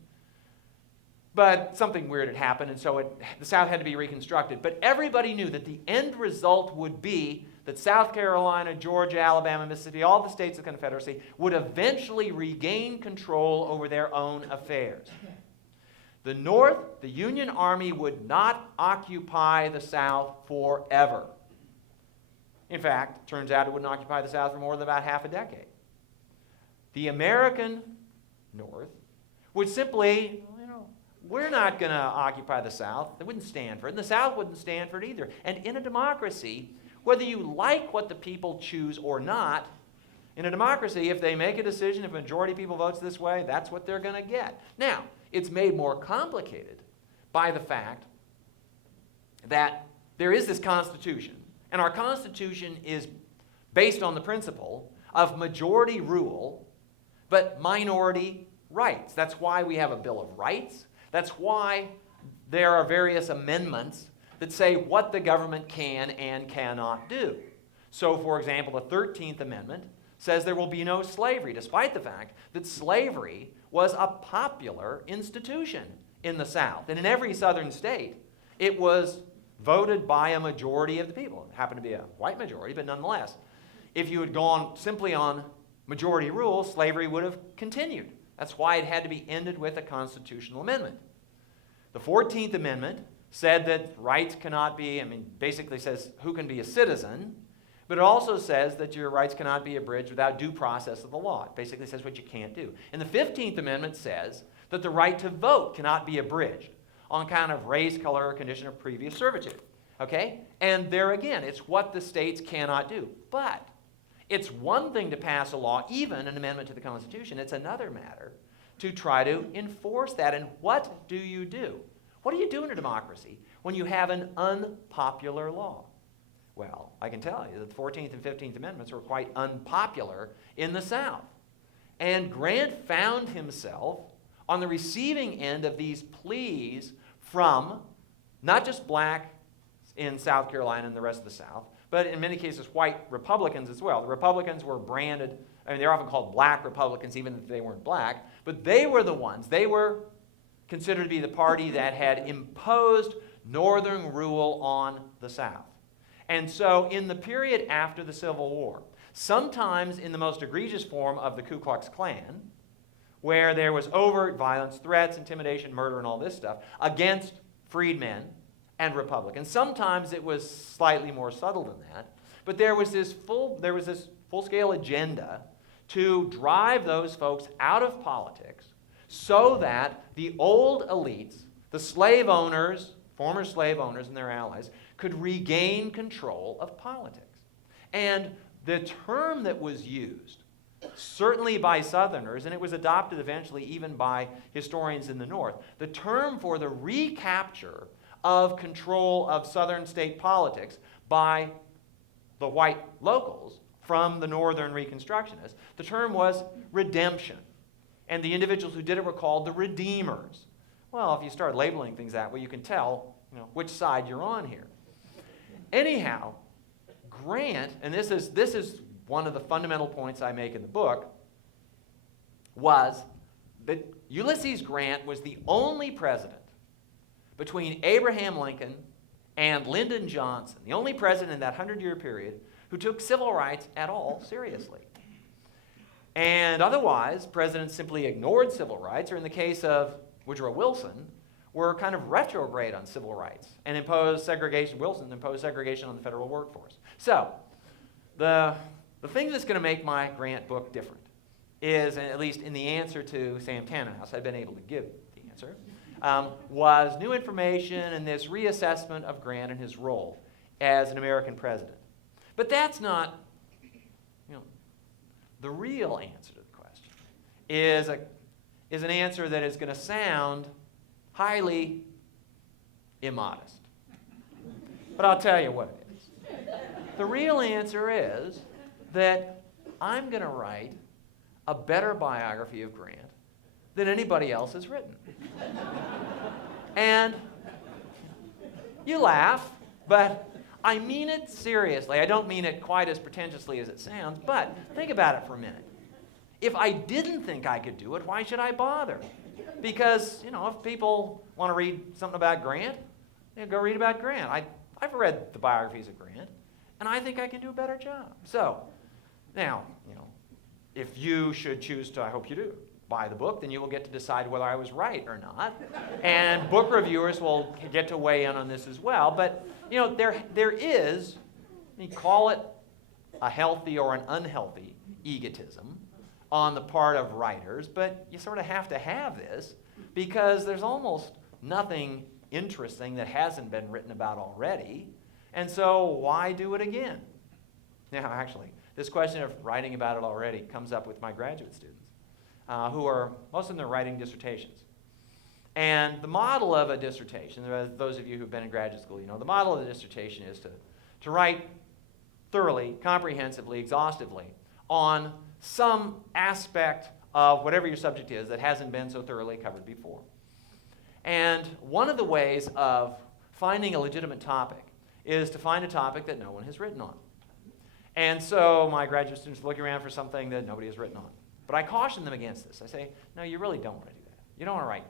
but something weird had happened, and so the South had to be reconstructed. But everybody knew that the end result would be that South Carolina, Georgia, Alabama, Mississippi, all the states of the Confederacy would eventually regain control over their own affairs. The North, the Union Army, would not occupy the South forever. In fact, it turns out it wouldn't occupy the South for more than about half a decade. The American North would simply, we're not going to occupy the South. They wouldn't stand for it, and the South wouldn't stand for it either. And in a democracy, whether you like what the people choose or not, in a democracy, if they make a decision, if a majority of people votes this way, that's what they're going to get. Now, it's made more complicated by the fact that there is this Constitution, and our Constitution is based on the principle of majority rule, but minority rights. That's why we have a Bill of Rights. That's why there are various amendments that say what the government can and cannot do. So, for example, the 13th Amendment says there will be no slavery, despite the fact that slavery was a popular institution in the South. And in every southern state, it was voted by a majority of the people. It happened to be a white majority, but nonetheless, if you had gone simply on majority rule, slavery would have continued. That's why it had to be ended with a constitutional amendment. The 14th Amendment said that rights cannot be, basically says who can be a citizen, but it also says that your rights cannot be abridged without due process of the law. It basically says what you can't do. And the 15th Amendment says that the right to vote cannot be abridged on account of race, color, or condition of previous servitude. Okay? And there again, it's what the states cannot do. But it's one thing to pass a law, even an amendment to the Constitution. It's another matter to try to enforce that. And what do you do? What do you do in a democracy when you have an unpopular law? Well, I can tell you that the 14th and 15th Amendments were quite unpopular in the South. And Grant found himself on the receiving end of these pleas from not just black in South Carolina and the rest of the South, but in many cases white Republicans as well. The Republicans were branded I mean, they're often called black Republicans, even if they weren't black, but they were the ones. They were considered to be the party that had imposed Northern rule on the South. And so in the period after the Civil War, sometimes in the most egregious form of the Ku Klux Klan, where there was overt violence, threats, intimidation, murder, and all this stuff against freedmen and Republicans. Sometimes it was slightly more subtle than that, but there was this full-scale agenda to drive those folks out of politics so that the old elites, the slave owners, former slave owners and their allies, could regain control of politics. And the term that was used, certainly by Southerners, and it was adopted eventually even by historians in the North, the term for the recapture of control of Southern state politics by the white locals from the Northern Reconstructionists, the term was redemption. And the individuals who did it were called the redeemers. Well, if you start labeling things that way, you can tell, which side you're on here. Anyhow, Grant, and this is one of the fundamental points I make in the book, was that Ulysses Grant was the only president between Abraham Lincoln and Lyndon Johnson, the only president in that 100-year period who took civil rights at all seriously. And otherwise, presidents simply ignored civil rights, or in the case of Woodrow Wilson, were kind of retrograde on civil rights and imposed segregation. Wilson imposed segregation on the federal workforce. So, the thing that's going to make my Grant book different is, and at least in the answer to Sam Tannenhouse, I've been able to give the answer, was new information and this reassessment of Grant and his role as an American president. But that's not, the real answer to the question is an answer that is going to sound highly immodest. But I'll tell you what it is. The real answer is that I'm going to write a better biography of Grant than anybody else has written. And you laugh, but I mean it seriously. I don't mean it quite as pretentiously as it sounds, but think about it for a minute. If I didn't think I could do it, why should I bother? Because, if people want to read something about Grant, go read about Grant. I've read the biographies of Grant, and I think I can do a better job. So, now, if you should choose to, I hope you do, buy the book, then you will get to decide whether I was right or not. And book reviewers will get to weigh in on this as well. But, there is, call it a healthy or an unhealthy egotism on the part of writers, but you sort of have to have this because there's almost nothing interesting that hasn't been written about already. And so why do it again? Now, actually, this question of writing about it already comes up with my graduate students, who are, most of them are writing dissertations. And the model of a dissertation, those of you who've been in graduate school, the model of the dissertation is to write thoroughly, comprehensively, exhaustively on some aspect of whatever your subject is that hasn't been so thoroughly covered before. And one of the ways of finding a legitimate topic is to find a topic that no one has written on. And so my graduate students are looking around for something that nobody has written on. But I caution them against this. I say, no, you really don't want to do that. You don't want to write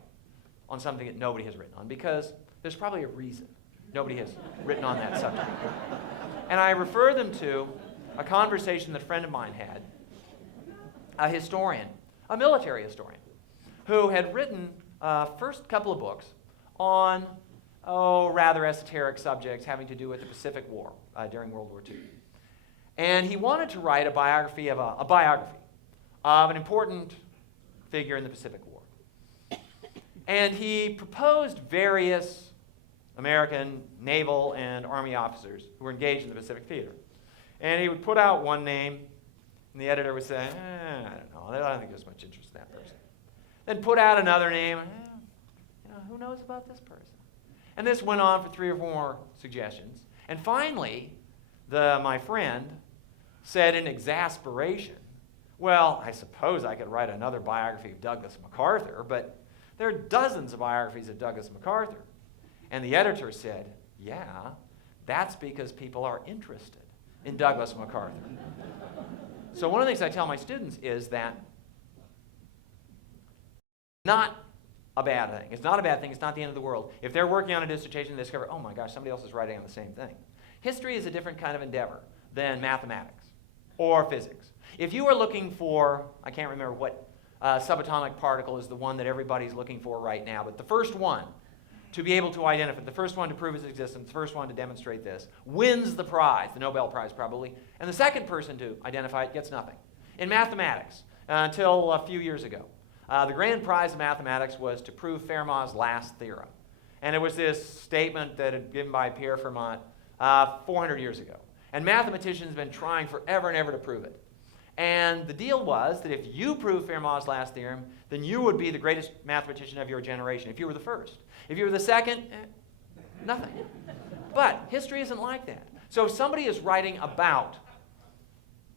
on something that nobody has written on because there's probably a reason nobody has written on that subject. And I refer them to a conversation that a friend of mine had, a historian, a military historian, who had written first couple of books on, rather esoteric subjects having to do with the Pacific War during World War II. And he wanted to write a biography of an important figure in the Pacific War. And he proposed various American naval and army officers who were engaged in the Pacific theater. And he would put out one name, and the editor would say, I don't know, I don't think there's much interest in that person. Then put out another name, who knows about this person? And this went on for 3 or 4 more suggestions. And finally, my friend said in exasperation, well, I suppose I could write another biography of Douglas MacArthur, but there are dozens of biographies of Douglas MacArthur. And the editor said, yeah, that's because people are interested in Douglas MacArthur. So one of the things I tell my students is that not a bad thing. It's not a bad thing. It's not the end of the world. If they're working on a dissertation and they discover, oh my gosh, somebody else is writing on the same thing. History is a different kind of endeavor than mathematics or physics. If you are looking for, I can't remember what subatomic particle is the one that everybody's looking for right now, but the first one to be able to identify, the first one to prove its existence, the first one to demonstrate this, wins the prize, the Nobel Prize probably, and the second person to identify it gets nothing. In mathematics, until a few years ago, the grand prize of mathematics was to prove Fermat's last theorem. And it was this statement that had been given by Pierre Fermat 400 years ago. And mathematicians have been trying forever and ever to prove it. And the deal was that if you proved Fermat's last theorem, then you would be the greatest mathematician of your generation, if you were the first. If you were the second, nothing. But history isn't like that. So if somebody is writing about,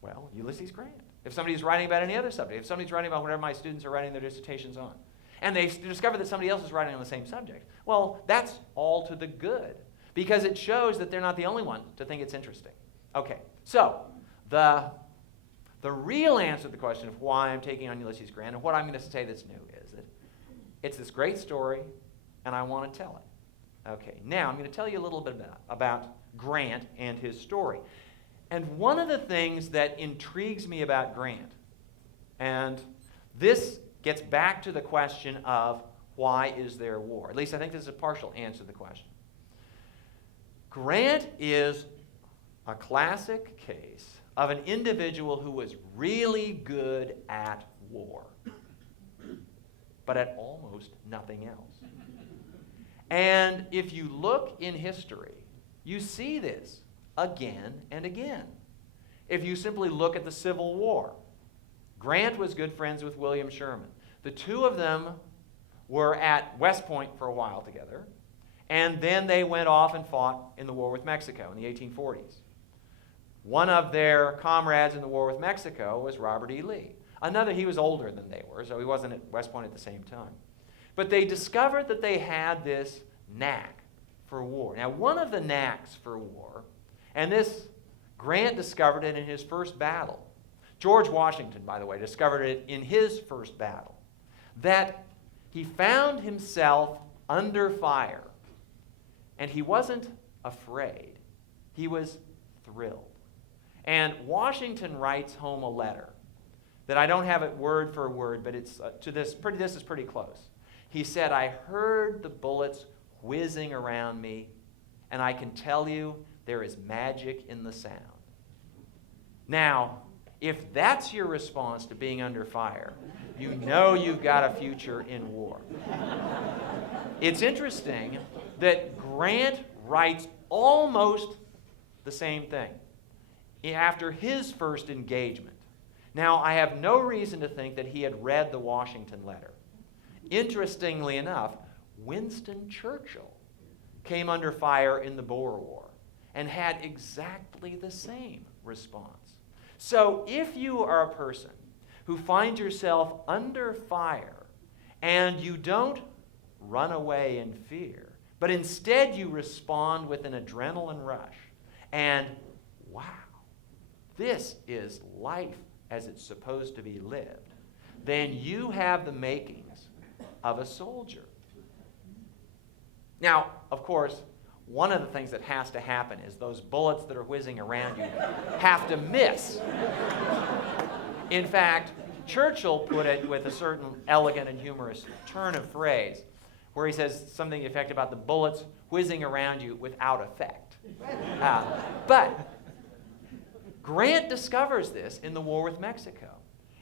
well, Ulysses Grant, if somebody's writing about any other subject, if somebody's writing about whatever my students are writing their dissertations on, and they discover that somebody else is writing on the same subject, well, that's all to the good, because it shows that they're not the only one to think it's interesting. Okay, so the real answer to the question of why I'm taking on Ulysses Grant and what I'm going to say that's new is that it's this great story, and I want to tell it. Okay, now I'm going to tell you a little bit about Grant and his story. And one of the things that intrigues me about Grant, and this gets back to the question of why is there war? At least I think this is a partial answer to the question. Grant is a classic case of an individual who was really good at war, but at almost nothing else. And if you look in history, you see this again and again. If you simply look at the Civil War, Grant was good friends with William Sherman. The two of them were at West Point for a while together, and then they went off and fought in the war with Mexico in the 1840s. One of their comrades in the war with Mexico was Robert E. Lee. Another, he was older than they were, so he wasn't at West Point at the same time. But they discovered that they had this knack for war. Now, one of the knacks for war, and this, Grant discovered it in his first battle. George Washington, by the way, discovered it in his first battle, that he found himself under fire, and he wasn't afraid. He was thrilled. And Washington writes home a letter that I don't have it word for word, but it's this is pretty close. He said, I heard the bullets whizzing around me, and I can tell you there is magic in the sound. Now, if that's your response to being under fire, you know you've got a future in war. It's interesting that Grant writes almost the same thing after his first engagement. Now, I have no reason to think that he had read the Washington letter. Interestingly enough, Winston Churchill came under fire in the Boer War and had exactly the same response. So if you are a person who finds yourself under fire and you don't run away in fear, but instead you respond with an adrenaline rush and, wow, this is life as it's supposed to be lived, then you have the makings of a soldier. Now, of course, one of the things that has to happen is those bullets that are whizzing around you have to miss. In fact, Churchill put it with a certain elegant and humorous turn of phrase, where he says something to the effect about the bullets whizzing around you without effect. But Grant discovers this in the war with Mexico.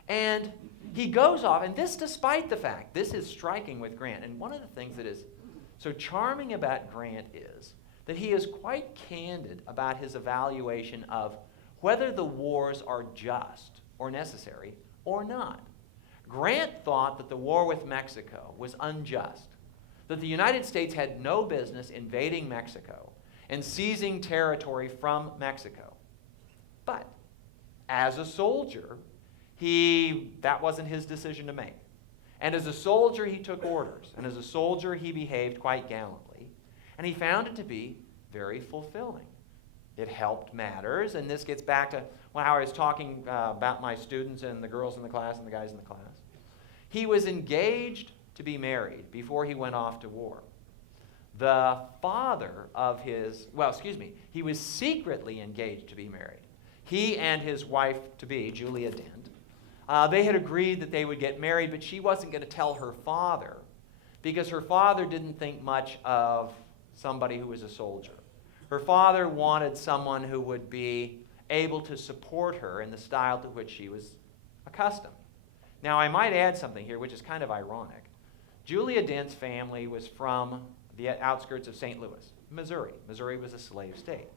And he goes off, and this despite the fact, this is striking with Grant, and one of the things that is so charming about Grant is that he is quite candid about his evaluation of whether the wars are just or necessary or not. Grant thought that the war with Mexico was unjust, that the United States had no business invading Mexico and seizing territory from Mexico. But as a soldier, that wasn't his decision to make. And as a soldier, he took orders. And as a soldier, he behaved quite gallantly. And he found it to be very fulfilling. It helped matters. And this gets back to how I was talking about my students and the girls in the class and the guys in the class. He was engaged to be married before he went off to war. The father of he was secretly engaged to be married. He and his wife-to-be, Julia Dent, they had agreed that they would get married, but she wasn't going to tell her father because her father didn't think much of somebody who was a soldier. Her father wanted someone who would be able to support her in the style to which she was accustomed. Now, I might add something here, which is kind of ironic. Julia Dent's family was from the outskirts of St. Louis, Missouri. Missouri was a slave state.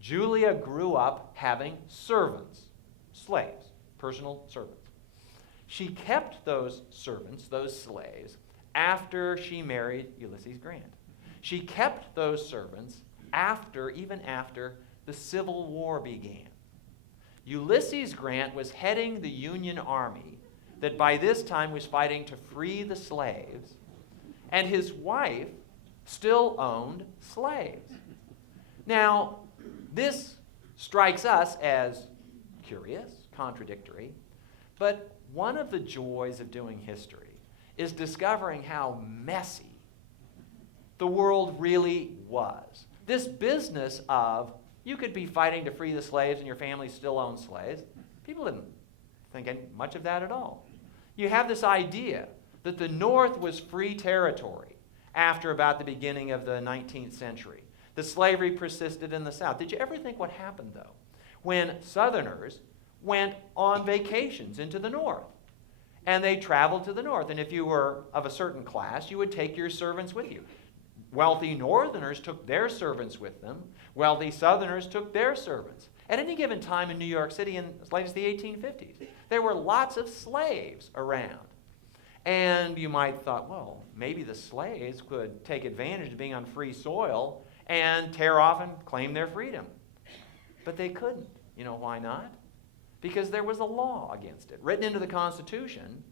Julia grew up having servants, slaves, personal servants. She kept those servants, those slaves, after she married Ulysses Grant. She kept those servants even after the Civil War began. Ulysses Grant was heading the Union Army that by this time was fighting to free the slaves, and his wife still owned slaves. Now, this strikes us as curious, contradictory, but one of the joys of doing history is discovering how messy the world really was. This business of you could be fighting to free the slaves and your family still owns slaves, people didn't think much of that at all. You have this idea that the North was free territory after about the beginning of the 19th century. The slavery persisted in the South. Did you ever think what happened, though, when Southerners went on vacations into the North? And they traveled to the North. And if you were of a certain class, you would take your servants with you. Wealthy Northerners took their servants with them. Wealthy Southerners took their servants. At any given time in New York City, as late as the 1850s, there were lots of slaves around. And you might have thought, well, maybe the slaves could take advantage of being on free soil and tear off and claim their freedom. But they couldn't. You know why not? Because there was a law against it. Written into the Constitution,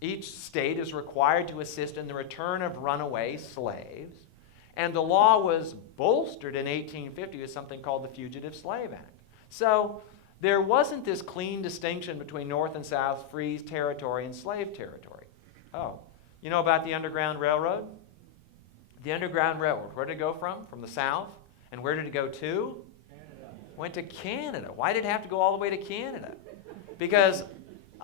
each state is required to assist in the return of runaway slaves. And the law was bolstered in 1850 with something called the Fugitive Slave Act. So there wasn't this clean distinction between North and South, free territory and slave territory. Oh, you know about the Underground Railroad? The Underground Railroad, where did it go from? From the South. And where did it go to? Canada. Went to Canada. Why did it have to go all the way to Canada? Because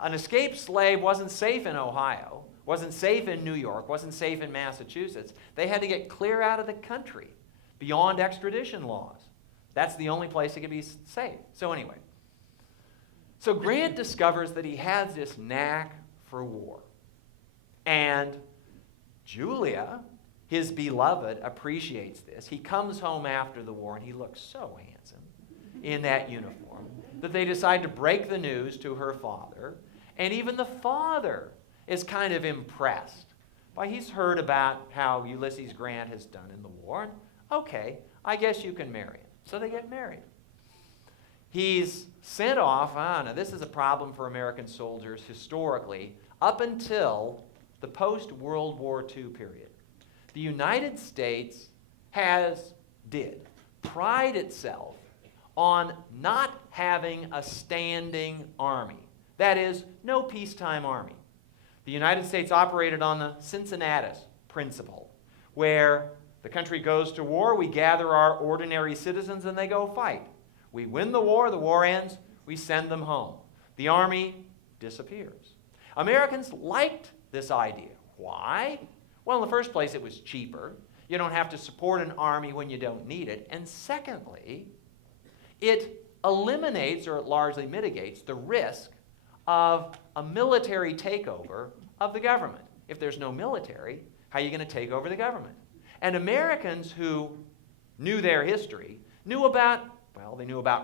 an escaped slave wasn't safe in Ohio, wasn't safe in New York, wasn't safe in Massachusetts. They had to get clear out of the country, beyond extradition laws. That's the only place it could be safe. So anyway, so Grant discovers that he has this knack for war. And Julia, his beloved, appreciates this. He comes home after the war, and he looks so handsome in that uniform that they decide to break the news to her father. And even the father is kind of impressed by he's heard about how Ulysses Grant has done in the war. And, okay, I guess you can marry him. So they get married. He's sent off. Now, this is a problem for American soldiers historically up until the post-World War II period. The United States did pride itself on not having a standing army. That is, no peacetime army. The United States operated on the Cincinnatus principle, where the country goes to war, we gather our ordinary citizens, and they go fight. We win the war ends, we send them home. The army disappears. Americans liked this idea. Why? Well, in the first place, it was cheaper. You don't have to support an army when you don't need it. And secondly, it eliminates, or it largely mitigates, the risk of a military takeover of the government. If there's no military, how are you going to take over the government? And Americans who knew their history knew about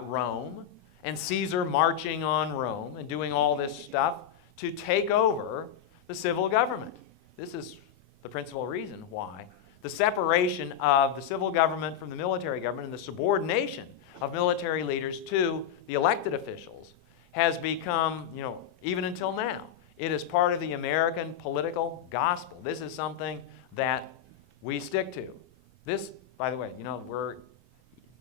Rome and Caesar marching on Rome and doing all this stuff to take over the civil government. This is the principal reason why the separation of the civil government from the military government and the subordination of military leaders to the elected officials has become, even until now, it is part of the American political gospel. This is something that we stick to. This, by the way, we're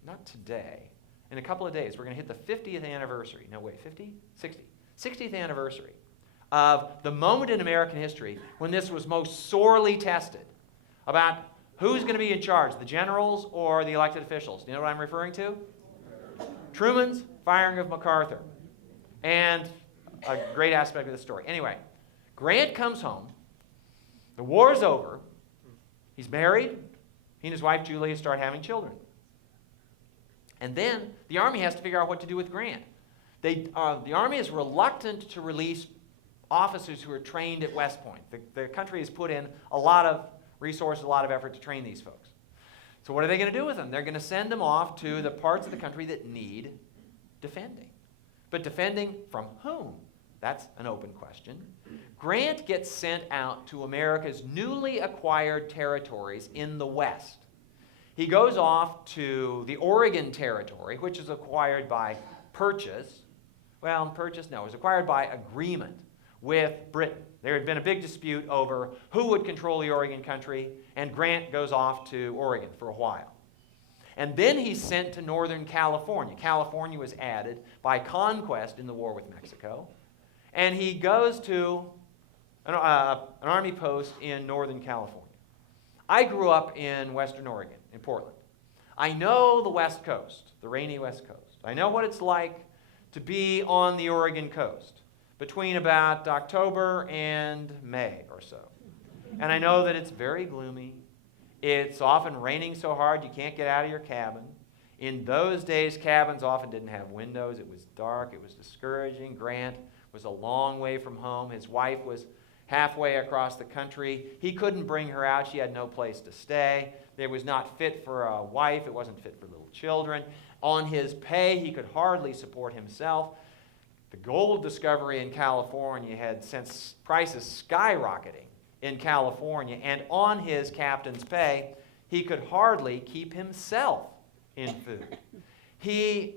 not today. in a couple of days, we're going to hit the 50th anniversary. No, wait, 50? 60. 60th anniversary of the moment in American history when this was most sorely tested about who's going to be in charge, the generals or the elected officials. Do you know what I'm referring to? Truman's firing of MacArthur. And a great aspect of the story. Anyway, Grant comes home. The war's over. He's married. He and his wife Julia start having children. And then the Army has to figure out what to do with Grant. The Army is reluctant to release officers who are trained at West Point. The country has put in a lot of resources, a lot of effort to train these folks. So what are they going to do with them? They're going to send them off to the parts of the country that need defending. But defending from whom? That's an open question. Grant gets sent out to America's newly acquired territories in the West. He goes off to the Oregon Territory, which is acquired by purchase. Well, purchase, no, it was acquired by agreement with Britain. There had been a big dispute over who would control the Oregon country, and Grant goes off to Oregon for a while. And then he's sent to Northern California. California was added by conquest in the war with Mexico. And he goes to an army post in Northern California. I grew up in Western Oregon, in Portland. I know the West Coast, the rainy West Coast. I know what it's like to be on the Oregon coast between about October and May or so. And I know that it's very gloomy. It's often raining so hard you can't get out of your cabin. In those days, cabins often didn't have windows. It was dark. It was discouraging. Grant was a long way from home. His wife was halfway across the country. He couldn't bring her out. She had no place to stay. It was not fit for a wife. It wasn't fit for little children. On his pay, he could hardly support himself. The gold discovery in California had sent prices skyrocketing in California, and on his captain's pay, he could hardly keep himself in food. He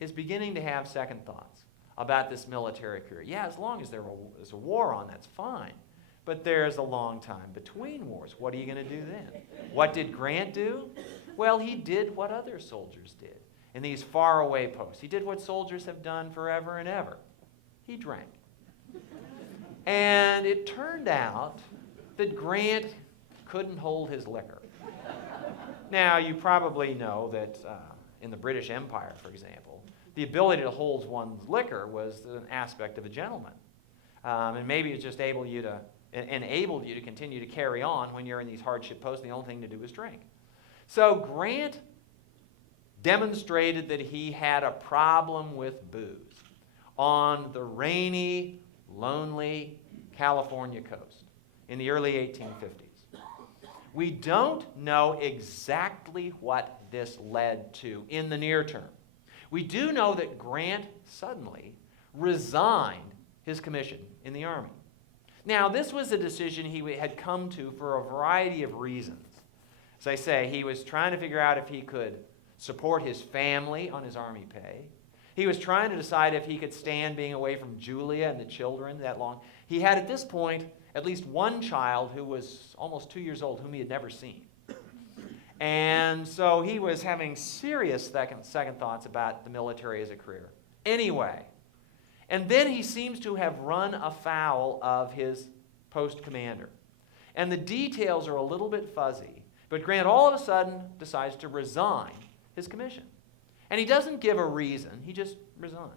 is beginning to have second thoughts about this military career. Yeah, as long as there's a war on, that's fine. But there's a long time between wars. What are you going to do then? What did Grant do? Well, he did what other soldiers did in these faraway posts. He did what soldiers have done forever and ever. He drank. And it turned out that Grant couldn't hold his liquor. Now, you probably know that in the British Empire, for example, the ability to hold one's liquor was an aspect of a gentleman. And maybe it just enabled you to continue to carry on when you're in these hardship posts, and the only thing to do was drink. So Grant demonstrated that he had a problem with booze on the rainy, lonely California coast in the early 1850s. We don't know exactly what this led to in the near term. We do know that Grant suddenly resigned his commission in the Army. Now, this was a decision he had come to for a variety of reasons. As I say, he was trying to figure out if he could support his family on his Army pay. He was trying to decide if he could stand being away from Julia and the children that long. He had at this point at least one child who was almost 2 years old, whom he had never seen. And so he was having serious second thoughts about the military as a career. Anyway, and then he seems to have run afoul of his post commander. And the details are a little bit fuzzy, but Grant all of a sudden decides to resign his commission. And he doesn't give a reason, he just resigns.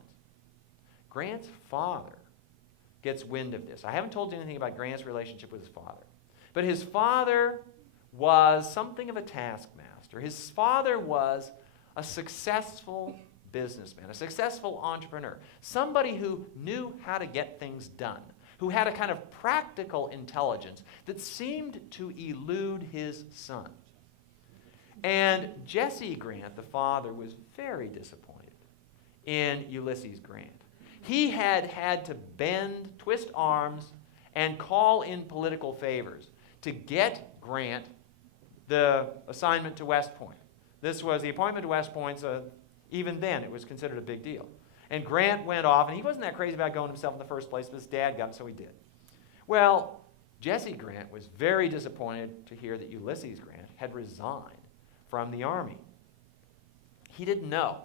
Grant's father gets wind of this. I haven't told you anything about Grant's relationship with his father. But his father was something of a taskmaster. His father was a successful businessman, a successful entrepreneur, somebody who knew how to get things done, who had a kind of practical intelligence that seemed to elude his son. And Jesse Grant, the father, was very disappointed in Ulysses Grant. He had to bend, twist arms, and call in political favors to get Grant the assignment to West Point. This was the appointment to West Point, so even then it was considered a big deal. And Grant went off, and he wasn't that crazy about going himself in the first place, but his dad got him, so he did. Well, Jesse Grant was very disappointed to hear that Ulysses Grant had resigned from the Army. he didn't know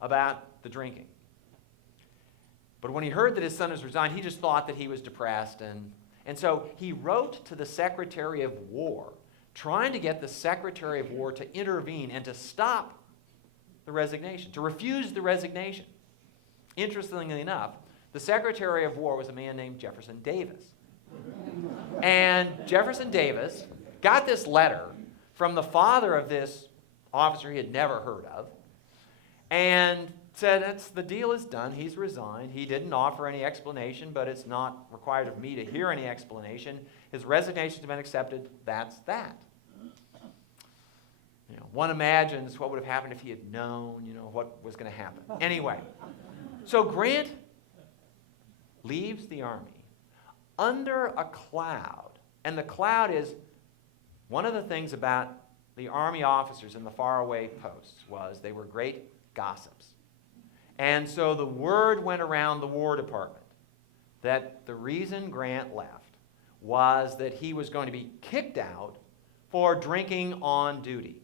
about the drinking. But when he heard that his son has resigned, he just thought that he was depressed. And so he wrote to the Secretary of War, trying to get the Secretary of War to intervene and to stop the resignation, to refuse the resignation. Interestingly enough, the Secretary of War was a man named Jefferson Davis. And Jefferson Davis got this letter from the father of this officer he had never heard of and said, the deal is done. He's resigned. He didn't offer any explanation, but it's not required of me to hear any explanation. His resignation has been accepted. That's that. One imagines what would have happened if he had known, what was going to happen. Anyway, so Grant leaves the Army under a cloud. And the cloud is one of the things about the Army officers in the faraway posts was they were great gossips. And so the word went around the War Department that the reason Grant left was that he was going to be kicked out for drinking on duty.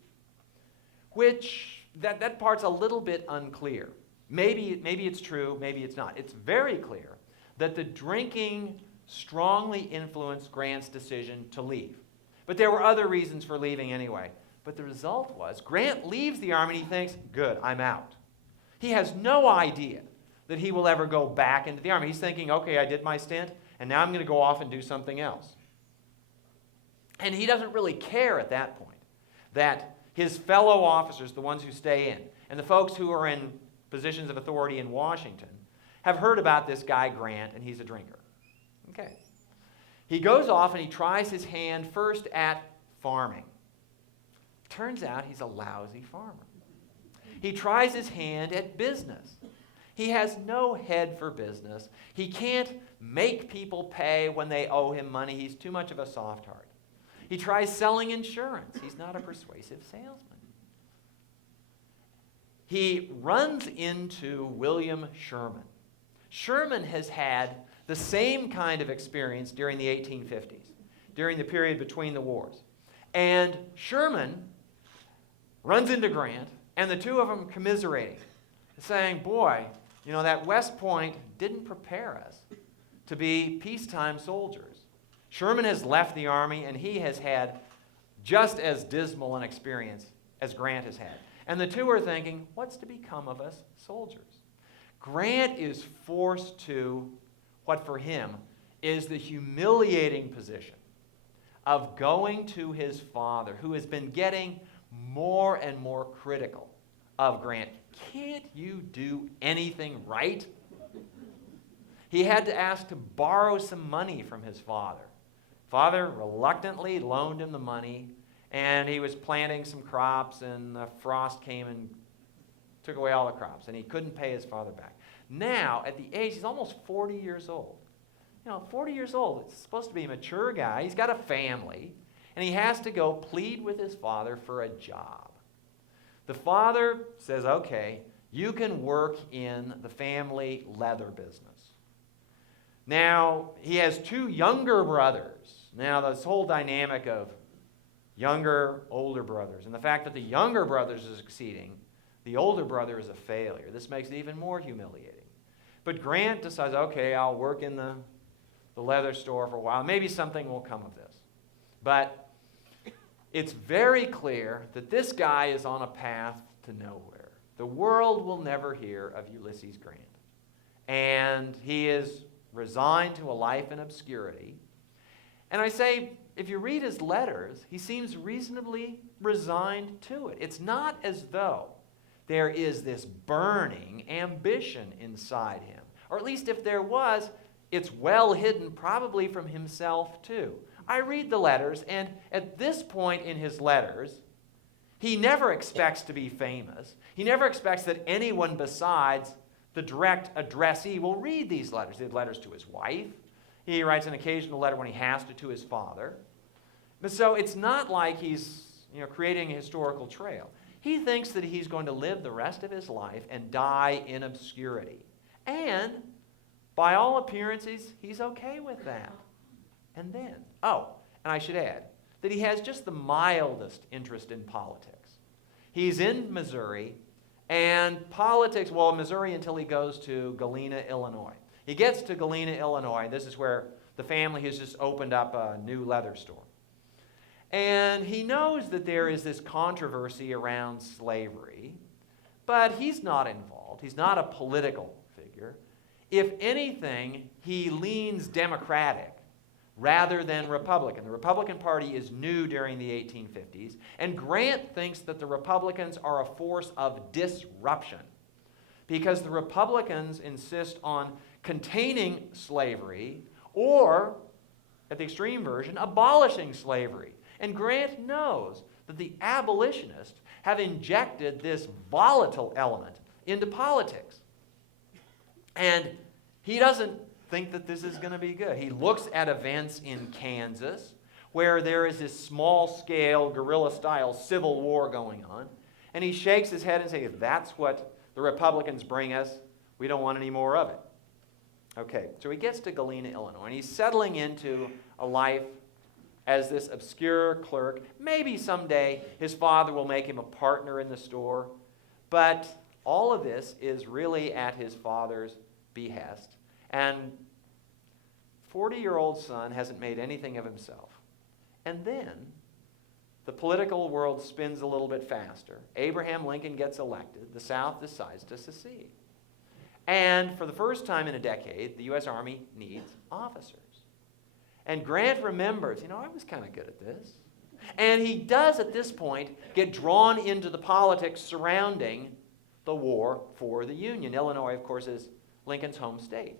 Which, that part's a little bit unclear. Maybe it's true, maybe it's not. It's very clear that the drinking strongly influenced Grant's decision to leave. But there were other reasons for leaving anyway. But the result was Grant leaves the Army and he thinks, good, I'm out. He has no idea that he will ever go back into the Army. He's thinking, okay, I did my stint, and now I'm going to go off and do something else. And he doesn't really care at that point that his fellow officers, the ones who stay in, and the folks who are in positions of authority in Washington, have heard about this guy Grant, and he's a drinker. Okay. He goes off and he tries his hand first at farming. Turns out he's a lousy farmer. He tries his hand at business. He has no head for business. He can't make people pay when they owe him money. He's too much of a soft heart. He tries selling insurance. He's not a persuasive salesman. He runs into William Sherman. Sherman has had the same kind of experience during the 1850s, during the period between the wars. And Sherman runs into Grant, and the two of them commiserating, saying, boy, that West Point didn't prepare us to be peacetime soldiers. Sherman has left the Army, and he has had just as dismal an experience as Grant has had. And the two are thinking, what's to become of us soldiers? Grant is forced to what for him is the humiliating position of going to his father, who has been getting more and more critical of Grant. Can't you do anything right? He had to ask to borrow some money from his father. Father reluctantly loaned him the money, and he was planting some crops, and the frost came and took away all the crops, and he couldn't pay his father back. Now, at the age, he's almost 40 years old. 40 years old, it's supposed to be a mature guy. He's got a family, and he has to go plead with his father for a job. The father says, okay, you can work in the family leather business. Now, he has two younger brothers. Now, this whole dynamic of younger, older brothers, and the fact that the younger brother is succeeding, the older brother is a failure. This makes it even more humiliating. But Grant decides, okay, I'll work in the leather store for a while. Maybe something will come of this. But it's very clear that this guy is on a path to nowhere. The world will never hear of Ulysses Grant. And he is resigned to a life in obscurity. And I say, if you read his letters, he seems reasonably resigned to it. It's not as though there is this burning ambition inside him. Or at least if there was, it's well hidden, probably from himself too. I read the letters, and at this point in his letters, he never expects to be famous. He never expects that anyone besides the direct addressee will read these letters. He had letters to his wife. He writes an occasional letter when he has to his father. But so it's not like he's creating a historical trail. He thinks that he's going to live the rest of his life and die in obscurity. And by all appearances, he's okay with that. And then, and I should add that he has just the mildest interest in politics. He's in Missouri, And politics, well, Missouri until he goes to Galena, Illinois. He gets to Galena, Illinois. This is where the family has just opened up a new leather store. And he knows that there is this controversy around slavery, but he's not involved. He's not a political figure. If anything, he leans Democratic rather than Republican. The Republican Party is new during the 1850s, and Grant thinks that the Republicans are a force of disruption because the Republicans insist on containing slavery or, at the extreme version, abolishing slavery. And Grant knows that the abolitionists have injected this volatile element into politics. And he doesn't think that this is going to be good. He looks at events in Kansas where there is this small-scale, guerrilla-style civil war going on, and he shakes his head and says, that's what the Republicans bring us. We don't want any more of it. Okay, so he gets to Galena, Illinois, and he's settling into a life as this obscure clerk. Maybe someday his father will make him a partner in the store, but all of this is really at his father's behest. And 40-year-old son hasn't made anything of himself. And then the political world spins a little bit faster. Abraham Lincoln gets elected. The South decides to secede. And for the first time in a decade, the U.S. Army needs officers. And Grant remembers, I was kind of good at this. And he does, at this point, get drawn into the politics surrounding the war for the Union. Illinois, of course, is Lincoln's home state.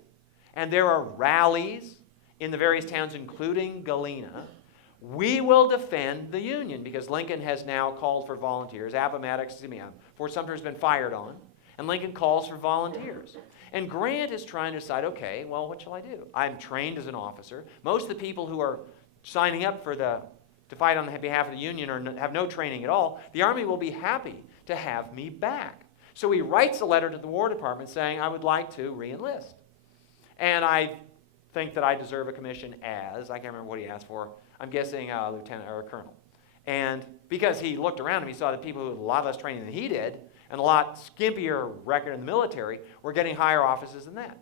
And there are rallies in the various towns, including Galena. We will defend the Union, because Lincoln has now called for volunteers. Fort Sumter has been fired on, and Lincoln calls for volunteers. And Grant is trying to decide, okay, well, what shall I do? I'm trained as an officer. Most of the people who are signing up to fight on behalf of the Union have no training at all. The Army will be happy to have me back. So he writes a letter to the War Department saying, I would like to re-enlist. And I think that I deserve a commission as, I can't remember what he asked for, I'm guessing a lieutenant or a colonel. And because he looked around him, he saw that people who had a lot less training than he did, and a lot skimpier record in the military, were getting higher offices than that.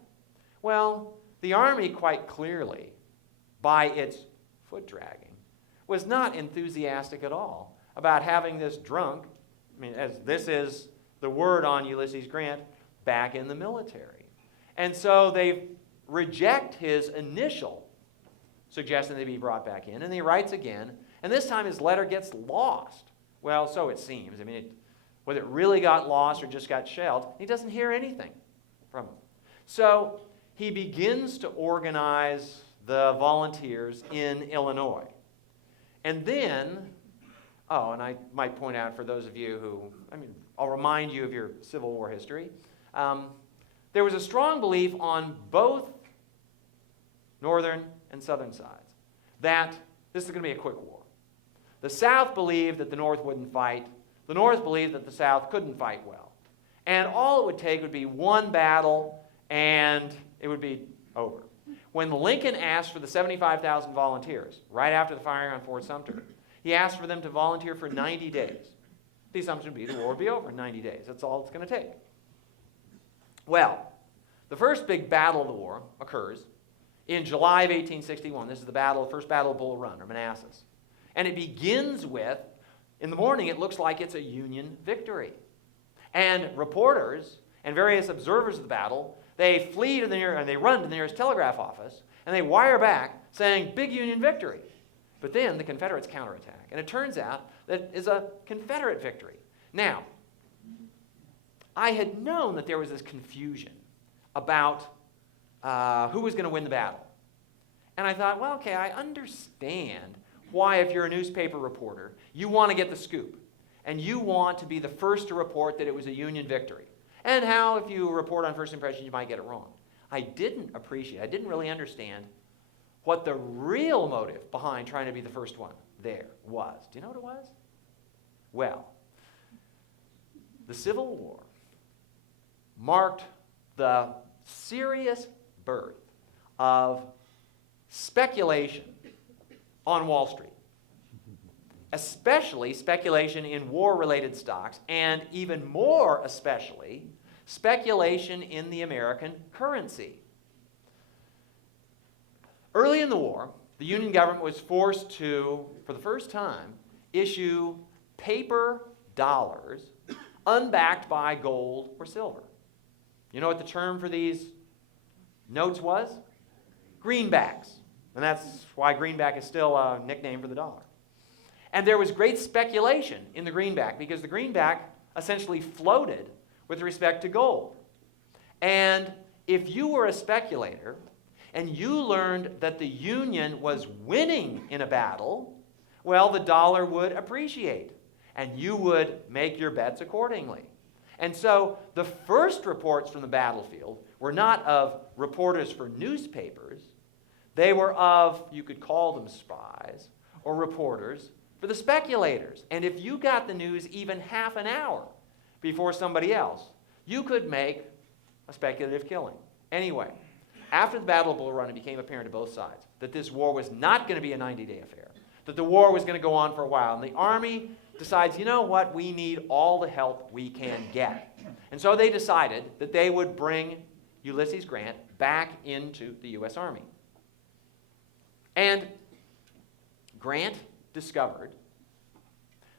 Well, the Army quite clearly, by its foot dragging, was not enthusiastic at all about having this drunk, as this is the word on Ulysses Grant, back in the military. And so they reject his initial suggestion that he be brought back in, and he writes again, and this time his letter gets lost. Well, so it seems. Whether it really got lost or just got shelled, he doesn't hear anything from him. So he begins to organize the volunteers in Illinois. And then, and I might point out for those of you who, I'll remind you of your Civil War history. There was a strong belief on both northern and southern sides that this is going to be a quick war. The South believed that the North wouldn't fight. The North believed that the South couldn't fight well. And all it would take would be one battle, and it would be over. When Lincoln asked for the 75,000 volunteers, right after the firing on Fort Sumter, he asked for them to volunteer for 90 days. The assumption would be the war would be over in 90 days. That's all it's going to take. Well, the first big battle of the war occurs in July of 1861. This is the first battle of Bull Run, or Manassas. And it begins with, in the morning, it looks like it's a Union victory. And reporters and various observers of the battle, they flee to they run to the nearest telegraph office, and they wire back saying, big Union victory. But then the Confederates counterattack, and it turns out that it's a Confederate victory. Now, I had known that there was this confusion about who was going to win the battle. And I thought, well, okay, I understand why, if you're a newspaper reporter, you want to get the scoop. And you want to be the first to report that it was a Union victory. And how, if you report on first impression, you might get it wrong. I didn't really understand what the real motive behind trying to be the first one there was. Do you know what it was? Well, the Civil War marked the serious birth of speculation on Wall Street. especially speculation in war-related stocks, and even more especially, speculation in the American currency. Early in the war, the Union government was forced to, for the first time, issue paper dollars unbacked by gold or silver. You know what the term for these notes was? Greenbacks. And that's why greenback is still a nickname for the dollar. And there was great speculation in the greenback because the greenback essentially floated with respect to gold. And if you were a speculator and you learned that the Union was winning in a battle, well, the dollar would appreciate, and you would make your bets accordingly. And so the first reports from the battlefield were not of reporters for newspapers. They were of, you could call them spies, or reporters for the speculators. And if you got the news even half an hour before somebody else, you could make a speculative killing. Anyway, after the Battle of Bull Run, it became apparent to both sides that this war was not going to be a 90-day affair, that the war was going to go on for a while. And the Army decides, you know what, we need all the help we can get. And so they decided that they would bring Ulysses Grant back into the U.S. Army. And Grant discovered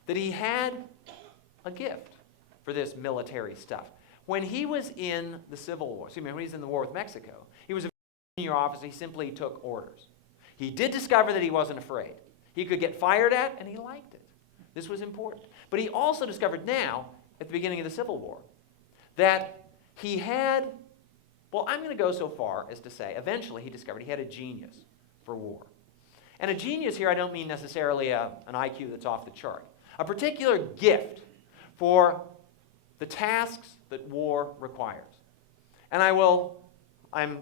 that he had a gift for this military stuff. When he was in the Civil War, when he was in the war with Mexico, he was a senior officer. He simply took orders. He did discover that he wasn't afraid. He could get fired at, and he liked it. This was important. But he also discovered now, at the beginning of the Civil War, that he had, well, I'm going to go so far as to say, eventually he discovered he had a genius for war. And a genius here, I don't mean necessarily an IQ that's off the chart. A particular gift for the tasks that war requires. And I'm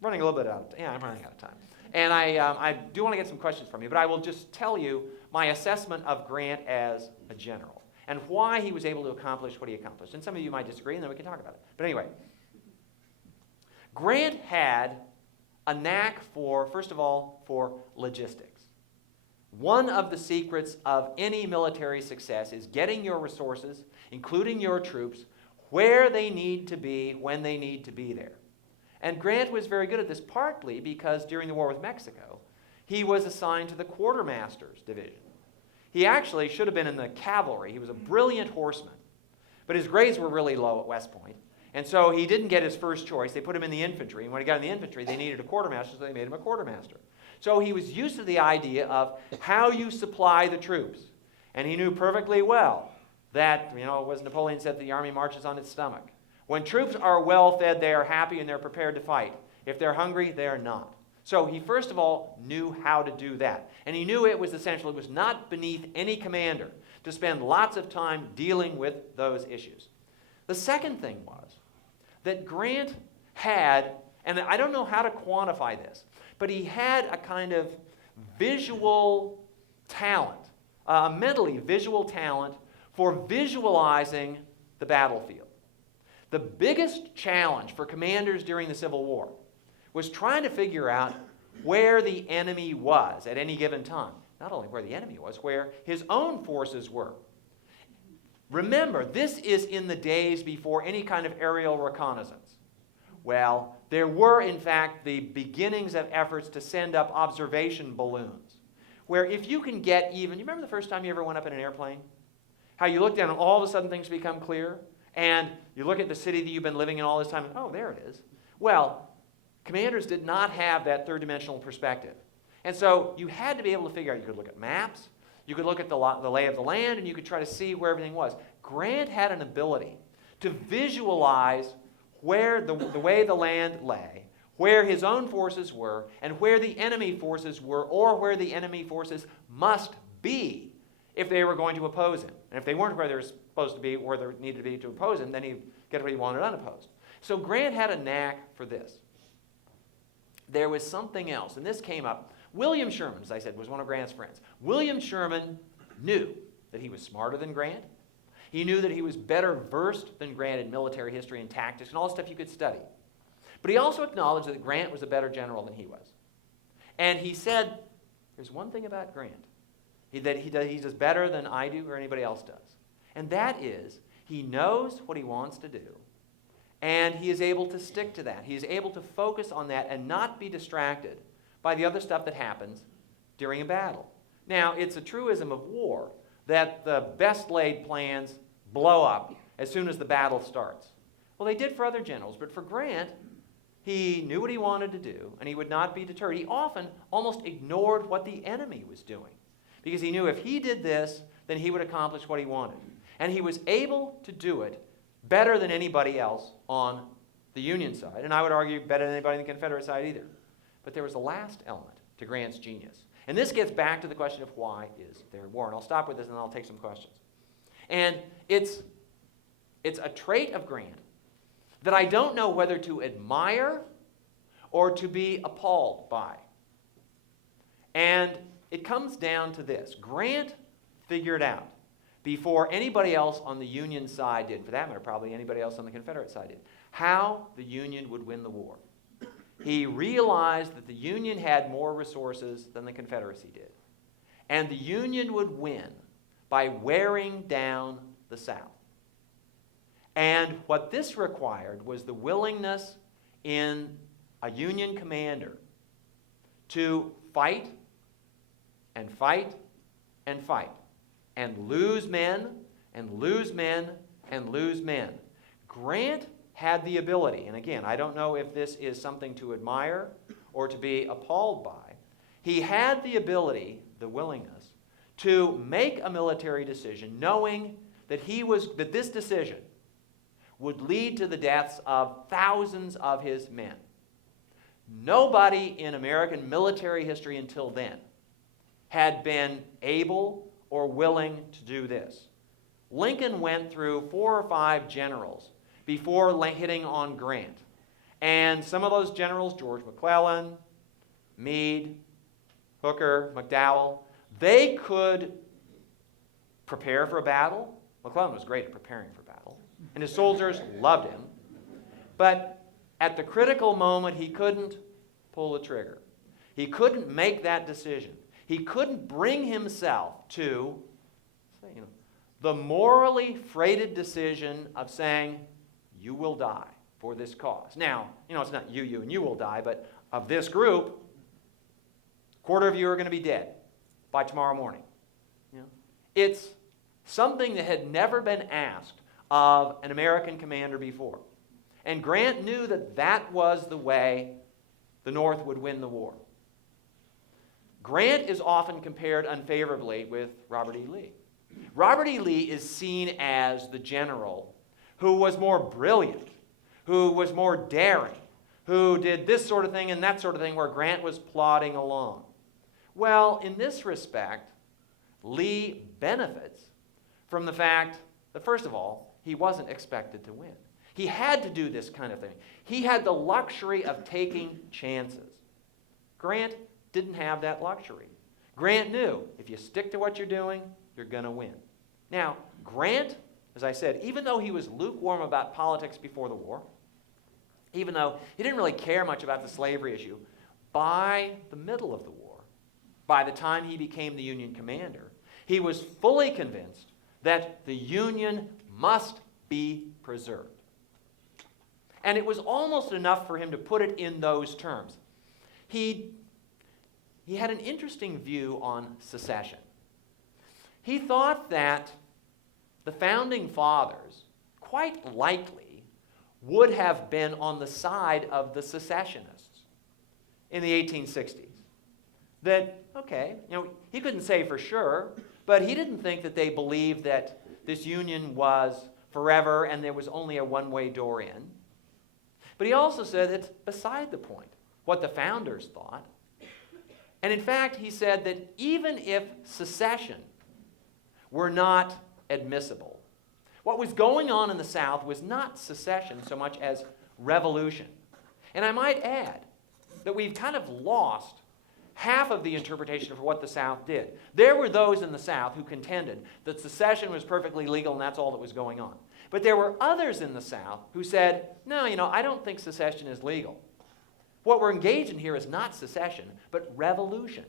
running a little bit out of time. Yeah, I'm running out of time. And I do want to get some questions from you, but I will just tell you my assessment of Grant as a general and why he was able to accomplish what he accomplished. And some of you might disagree, and then we can talk about it. But anyway, Grant had a knack for, first of all, for logistics. One of the secrets of any military success is getting your resources, including your troops, where they need to be when they need to be there. And Grant was very good at this, partly because during the war with Mexico, he was assigned to the quartermaster's division. He actually should have been in the cavalry. He was a brilliant horseman. But his grades were really low at West Point. And so he didn't get his first choice. They put him in the infantry. And when he got in the infantry, they needed a quartermaster, so they made him a quartermaster. So he was used to the idea of how you supply the troops. And he knew perfectly well that, as Napoleon said, the army marches on its stomach. When troops are well fed, they are happy and they're prepared to fight. If they're hungry, they are not. So he first of all knew how to do that. And he knew it was essential. It was not beneath any commander to spend lots of time dealing with those issues. The second thing was that Grant had, and I don't know how to quantify this, but he had a kind of visual talent, a mentally visual talent for visualizing the battlefield. The biggest challenge for commanders during the Civil War was trying to figure out where the enemy was at any given time. Not only where the enemy was, where his own forces were. Remember, this is in the days before any kind of aerial reconnaissance. Well, there were, in fact, the beginnings of efforts to send up observation balloons, where if you can get even, you remember the first time you ever went up in an airplane? How you look down and all of a sudden things become clear? And you look at the city that you've been living in all this time, and oh, there it is. Well, commanders did not have that third-dimensional perspective. And so you had to be able to figure out, you could look at maps, you could look at the lay of the land, and you could try to see where everything was. Grant had an ability to visualize where the way the land lay, where his own forces were, and where the enemy forces were, or where the enemy forces must be if they were going to oppose him. And if they weren't where they were supposed to be, where they needed to be to oppose him, then he'd get what he wanted unopposed. So Grant had a knack for this. There was something else, and this came up. William Sherman, as I said, was one of Grant's friends. William Sherman knew that he was smarter than Grant. He knew that he was better versed than Grant in military history and tactics and all the stuff you could study. But he also acknowledged that Grant was a better general than he was. And he said, there's one thing about Grant. He does better than I do or anybody else does. And that is, he knows what he wants to do, and he is able to stick to that. He is able to focus on that and not be distracted by the other stuff that happens during a battle. Now, it's a truism of war that the best laid plans blow up as soon as the battle starts. Well, they did for other generals, but for Grant, he knew what he wanted to do, and he would not be deterred. He often almost ignored what the enemy was doing, because he knew if he did this, then he would accomplish what he wanted. And he was able to do it better than anybody else on the Union side, and I would argue better than anybody on the Confederate side either. But there was a last element to Grant's genius. And this gets back to the question of why is there war? And I'll stop with this and then I'll take some questions. And it's a trait of Grant that I don't know whether to admire or to be appalled by. And it comes down to this. Grant figured out before anybody else on the Union side did, for that matter, probably anybody else on the Confederate side did, how the Union would win the war. He realized that the Union had more resources than the Confederacy did. And the Union would win by wearing down the South. And what this required was the willingness in a Union commander to fight and fight and fight and lose men and lose men and lose men. Grant had the ability, and again, I don't know if this is something to admire or to be appalled by. He had the ability, the willingness, to make a military decision knowing that this decision would lead to the deaths of thousands of his men. Nobody in American military history until then had been able or willing to do this. Lincoln went through 4 or 5 generals before hitting on Grant. And some of those generals, George McClellan, Meade, Hooker, McDowell, they could prepare for a battle. McClellan was great at preparing for battle, and his soldiers loved him. But at the critical moment, he couldn't pull the trigger. He couldn't make that decision. He couldn't bring himself to the morally freighted decision of saying, you will die for this cause. Now, it's not you, and you will die, but of this group, a quarter of you are going to be dead by tomorrow morning. It's something that had never been asked of an American commander before. And Grant knew that that was the way the North would win the war. Grant is often compared unfavorably with Robert E. Lee. Robert E. Lee is seen as the general who was more brilliant, who was more daring, who did this sort of thing and that sort of thing, where Grant was plodding along. Well, in this respect, Lee benefits from the fact that, first of all, he wasn't expected to win. He had to do this kind of thing. He had the luxury of taking chances. Grant didn't have that luxury. Grant knew if you stick to what you're doing, you're going to win. Now, Grant, as I said, even though he was lukewarm about politics before the war, even though he didn't really care much about the slavery issue, by the middle of the war, by the time he became the Union commander, he was fully convinced that the Union must be preserved. And it was almost enough for him to put it in those terms. He had an interesting view on secession. He thought that the founding fathers, quite likely, would have been on the side of the secessionists in the 1860s. That, okay, he couldn't say for sure, but he didn't think that they believed that this union was forever and there was only a one-way door in. But he also said it's beside the point what the founders thought. And in fact, he said that even if secession were not admissible, what was going on in the South was not secession so much as revolution. And I might add that we've kind of lost half of the interpretation of what the South did. There were those in the South who contended that secession was perfectly legal and that's all that was going on. But there were others in the South who said, no, I don't think secession is legal. What we're engaged in here is not secession, but revolution.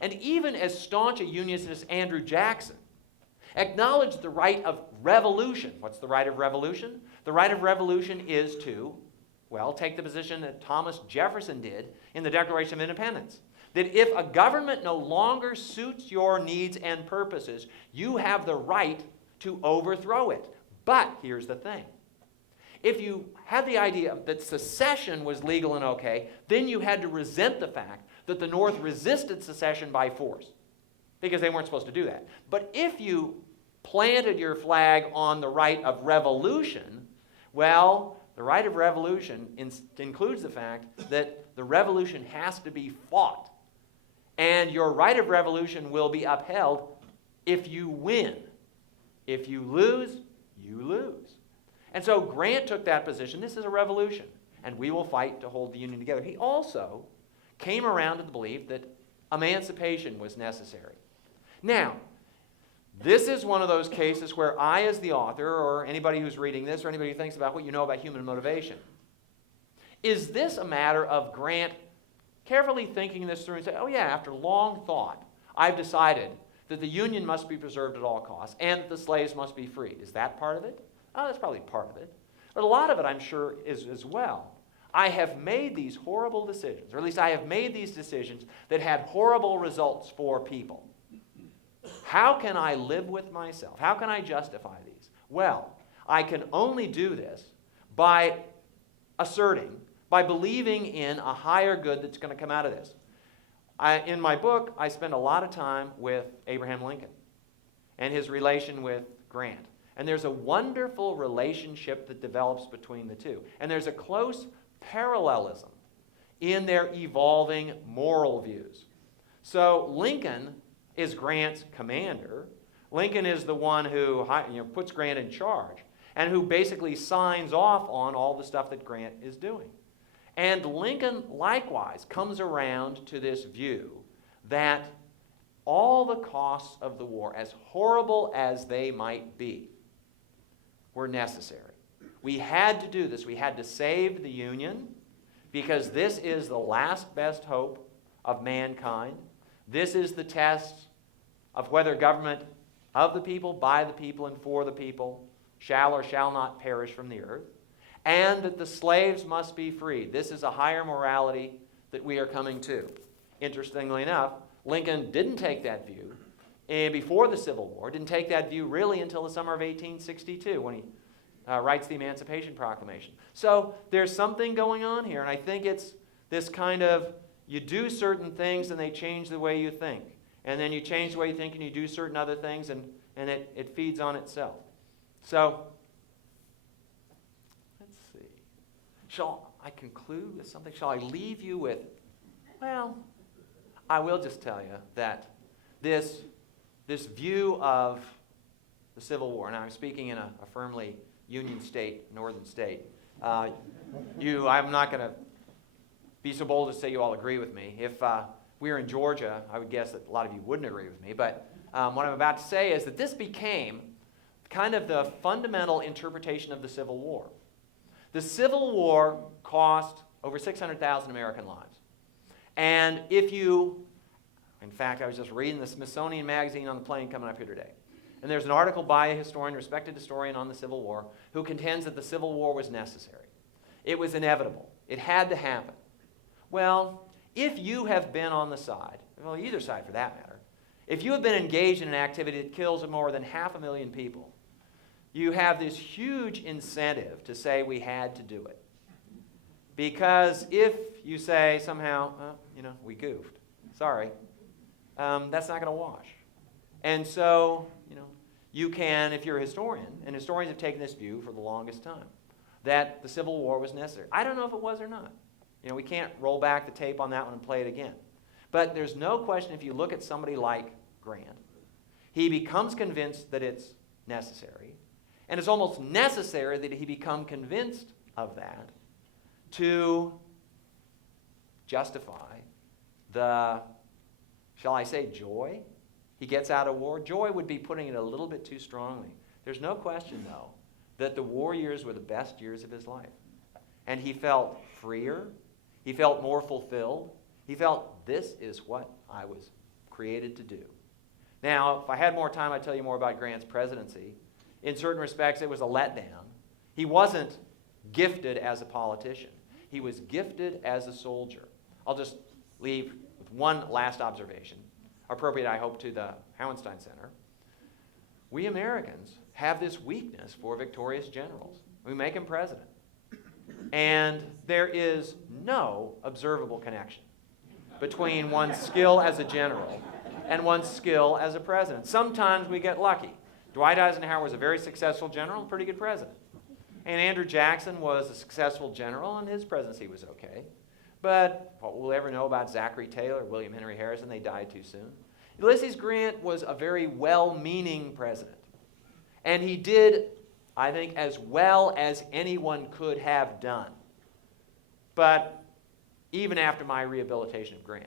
And even as staunch a Unionist as Andrew Jackson acknowledged the right of revolution. What's the right of revolution? The right of revolution is to, well, take the position that Thomas Jefferson did in the Declaration of Independence. That if a government no longer suits your needs and purposes, you have the right to overthrow it. But here's the thing. If you had the idea that secession was legal and okay, then you had to resent the fact that the North resisted secession by force, because they weren't supposed to do that. But if you planted your flag on the right of revolution, well, the right of revolution includes the fact that the revolution has to be fought. And your right of revolution will be upheld if you win. If you lose, you lose. And so Grant took that position. This is a revolution, and we will fight to hold the Union together. He also came around to the belief that emancipation was necessary. Now, this is one of those cases where I, as the author, or anybody who's reading this, or anybody who thinks about what you know about human motivation, is this a matter of Grant carefully thinking this through and saying, oh yeah, after long thought, I've decided that the Union must be preserved at all costs and that the slaves must be freed. Is that part of it? Oh, that's probably part of it. But a lot of it, I'm sure, is as well. I have made these horrible decisions, or at least I have made these decisions that had horrible results for people. How can I live with myself? How can I justify these? Well, I can only do this by asserting, by believing in a higher good that's going to come out of this. In my book, I spend a lot of time with Abraham Lincoln and his relation with Grant. And there's a wonderful relationship that develops between the two. And there's a close parallelism in their evolving moral views. So Lincoln is Grant's commander. Lincoln is the one who puts Grant in charge and who basically signs off on all the stuff that Grant is doing. And Lincoln likewise comes around to this view that all the costs of the war, as horrible as they might be, were necessary. We had to do this. We had to save the Union because this is the last best hope of mankind. This is the test of whether government of the people, by the people, and for the people shall or shall not perish from the earth, and that the slaves must be freed. This is a higher morality that we are coming to. Interestingly enough, Lincoln didn't take that view before the Civil War, didn't take that view really until the summer of 1862 when he writes the Emancipation Proclamation. So there's something going on here, and I think it's this kind of, you do certain things and they change the way you think. And then you change the way you think and you do certain other things, and it feeds on itself. So, let's see. Shall I conclude with something? Shall I leave you with, well, I will just tell you that this view of the Civil War, and I'm speaking in a firmly Union state, northern state. I'm not going to be so bold as to say you all agree with me. If we were in Georgia, I would guess that a lot of you wouldn't agree with me. But what I'm about to say is that this became kind of the fundamental interpretation of the Civil War. The Civil War cost over 600,000 American lives. And in fact, I was just reading the Smithsonian magazine on the plane coming up here today. And there's an article by a historian, respected historian on the Civil War, who contends that the Civil War was necessary. It was inevitable. It had to happen. Well, if you have been on the side, well, either side for that matter, if you have been engaged in an activity that kills more than 500,000 people, you have this huge incentive to say we had to do it. Because if you say somehow, we goofed, sorry, that's not going to wash. And so, you can, if you're a historian, and historians have taken this view for the longest time, that the Civil War was necessary. I don't know if it was or not. We can't roll back the tape on that one and play it again. But there's no question, if you look at somebody like Grant, he becomes convinced that it's necessary. And it's almost necessary that he become convinced of that to justify the, shall I say, joy he gets out of war. Joy would be putting it a little bit too strongly. There's no question, though, that the war years were the best years of his life. And he felt freer. He felt more fulfilled. He felt, this is what I was created to do. Now, if I had more time, I'd tell you more about Grant's presidency. In certain respects, it was a letdown. He wasn't gifted as a politician. He was gifted as a soldier. I'll just leave with one last observation, appropriate, I hope, to the Hauenstein Center. We Americans have this weakness for victorious generals. We make them president. And there is no observable connection between one's skill as a general and one's skill as a president. Sometimes we get lucky. Dwight Eisenhower was a very successful general and pretty good president. And Andrew Jackson was a successful general, and his presidency was okay. But what will we ever know about Zachary Taylor, William Henry Harrison? They died too soon. Ulysses Grant was a very well-meaning president. And he did, I think, as well as anyone could have done. But even after my rehabilitation of Grant,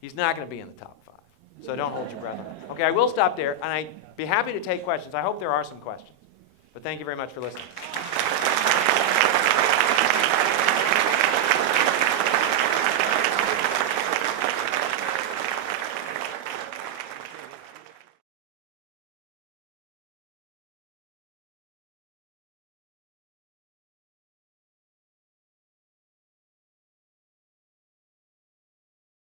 he's not going to be in the top 5. So don't hold your breath on that. Okay, I will stop there, and I'd be happy to take questions. I hope there are some questions. But thank you very much for listening.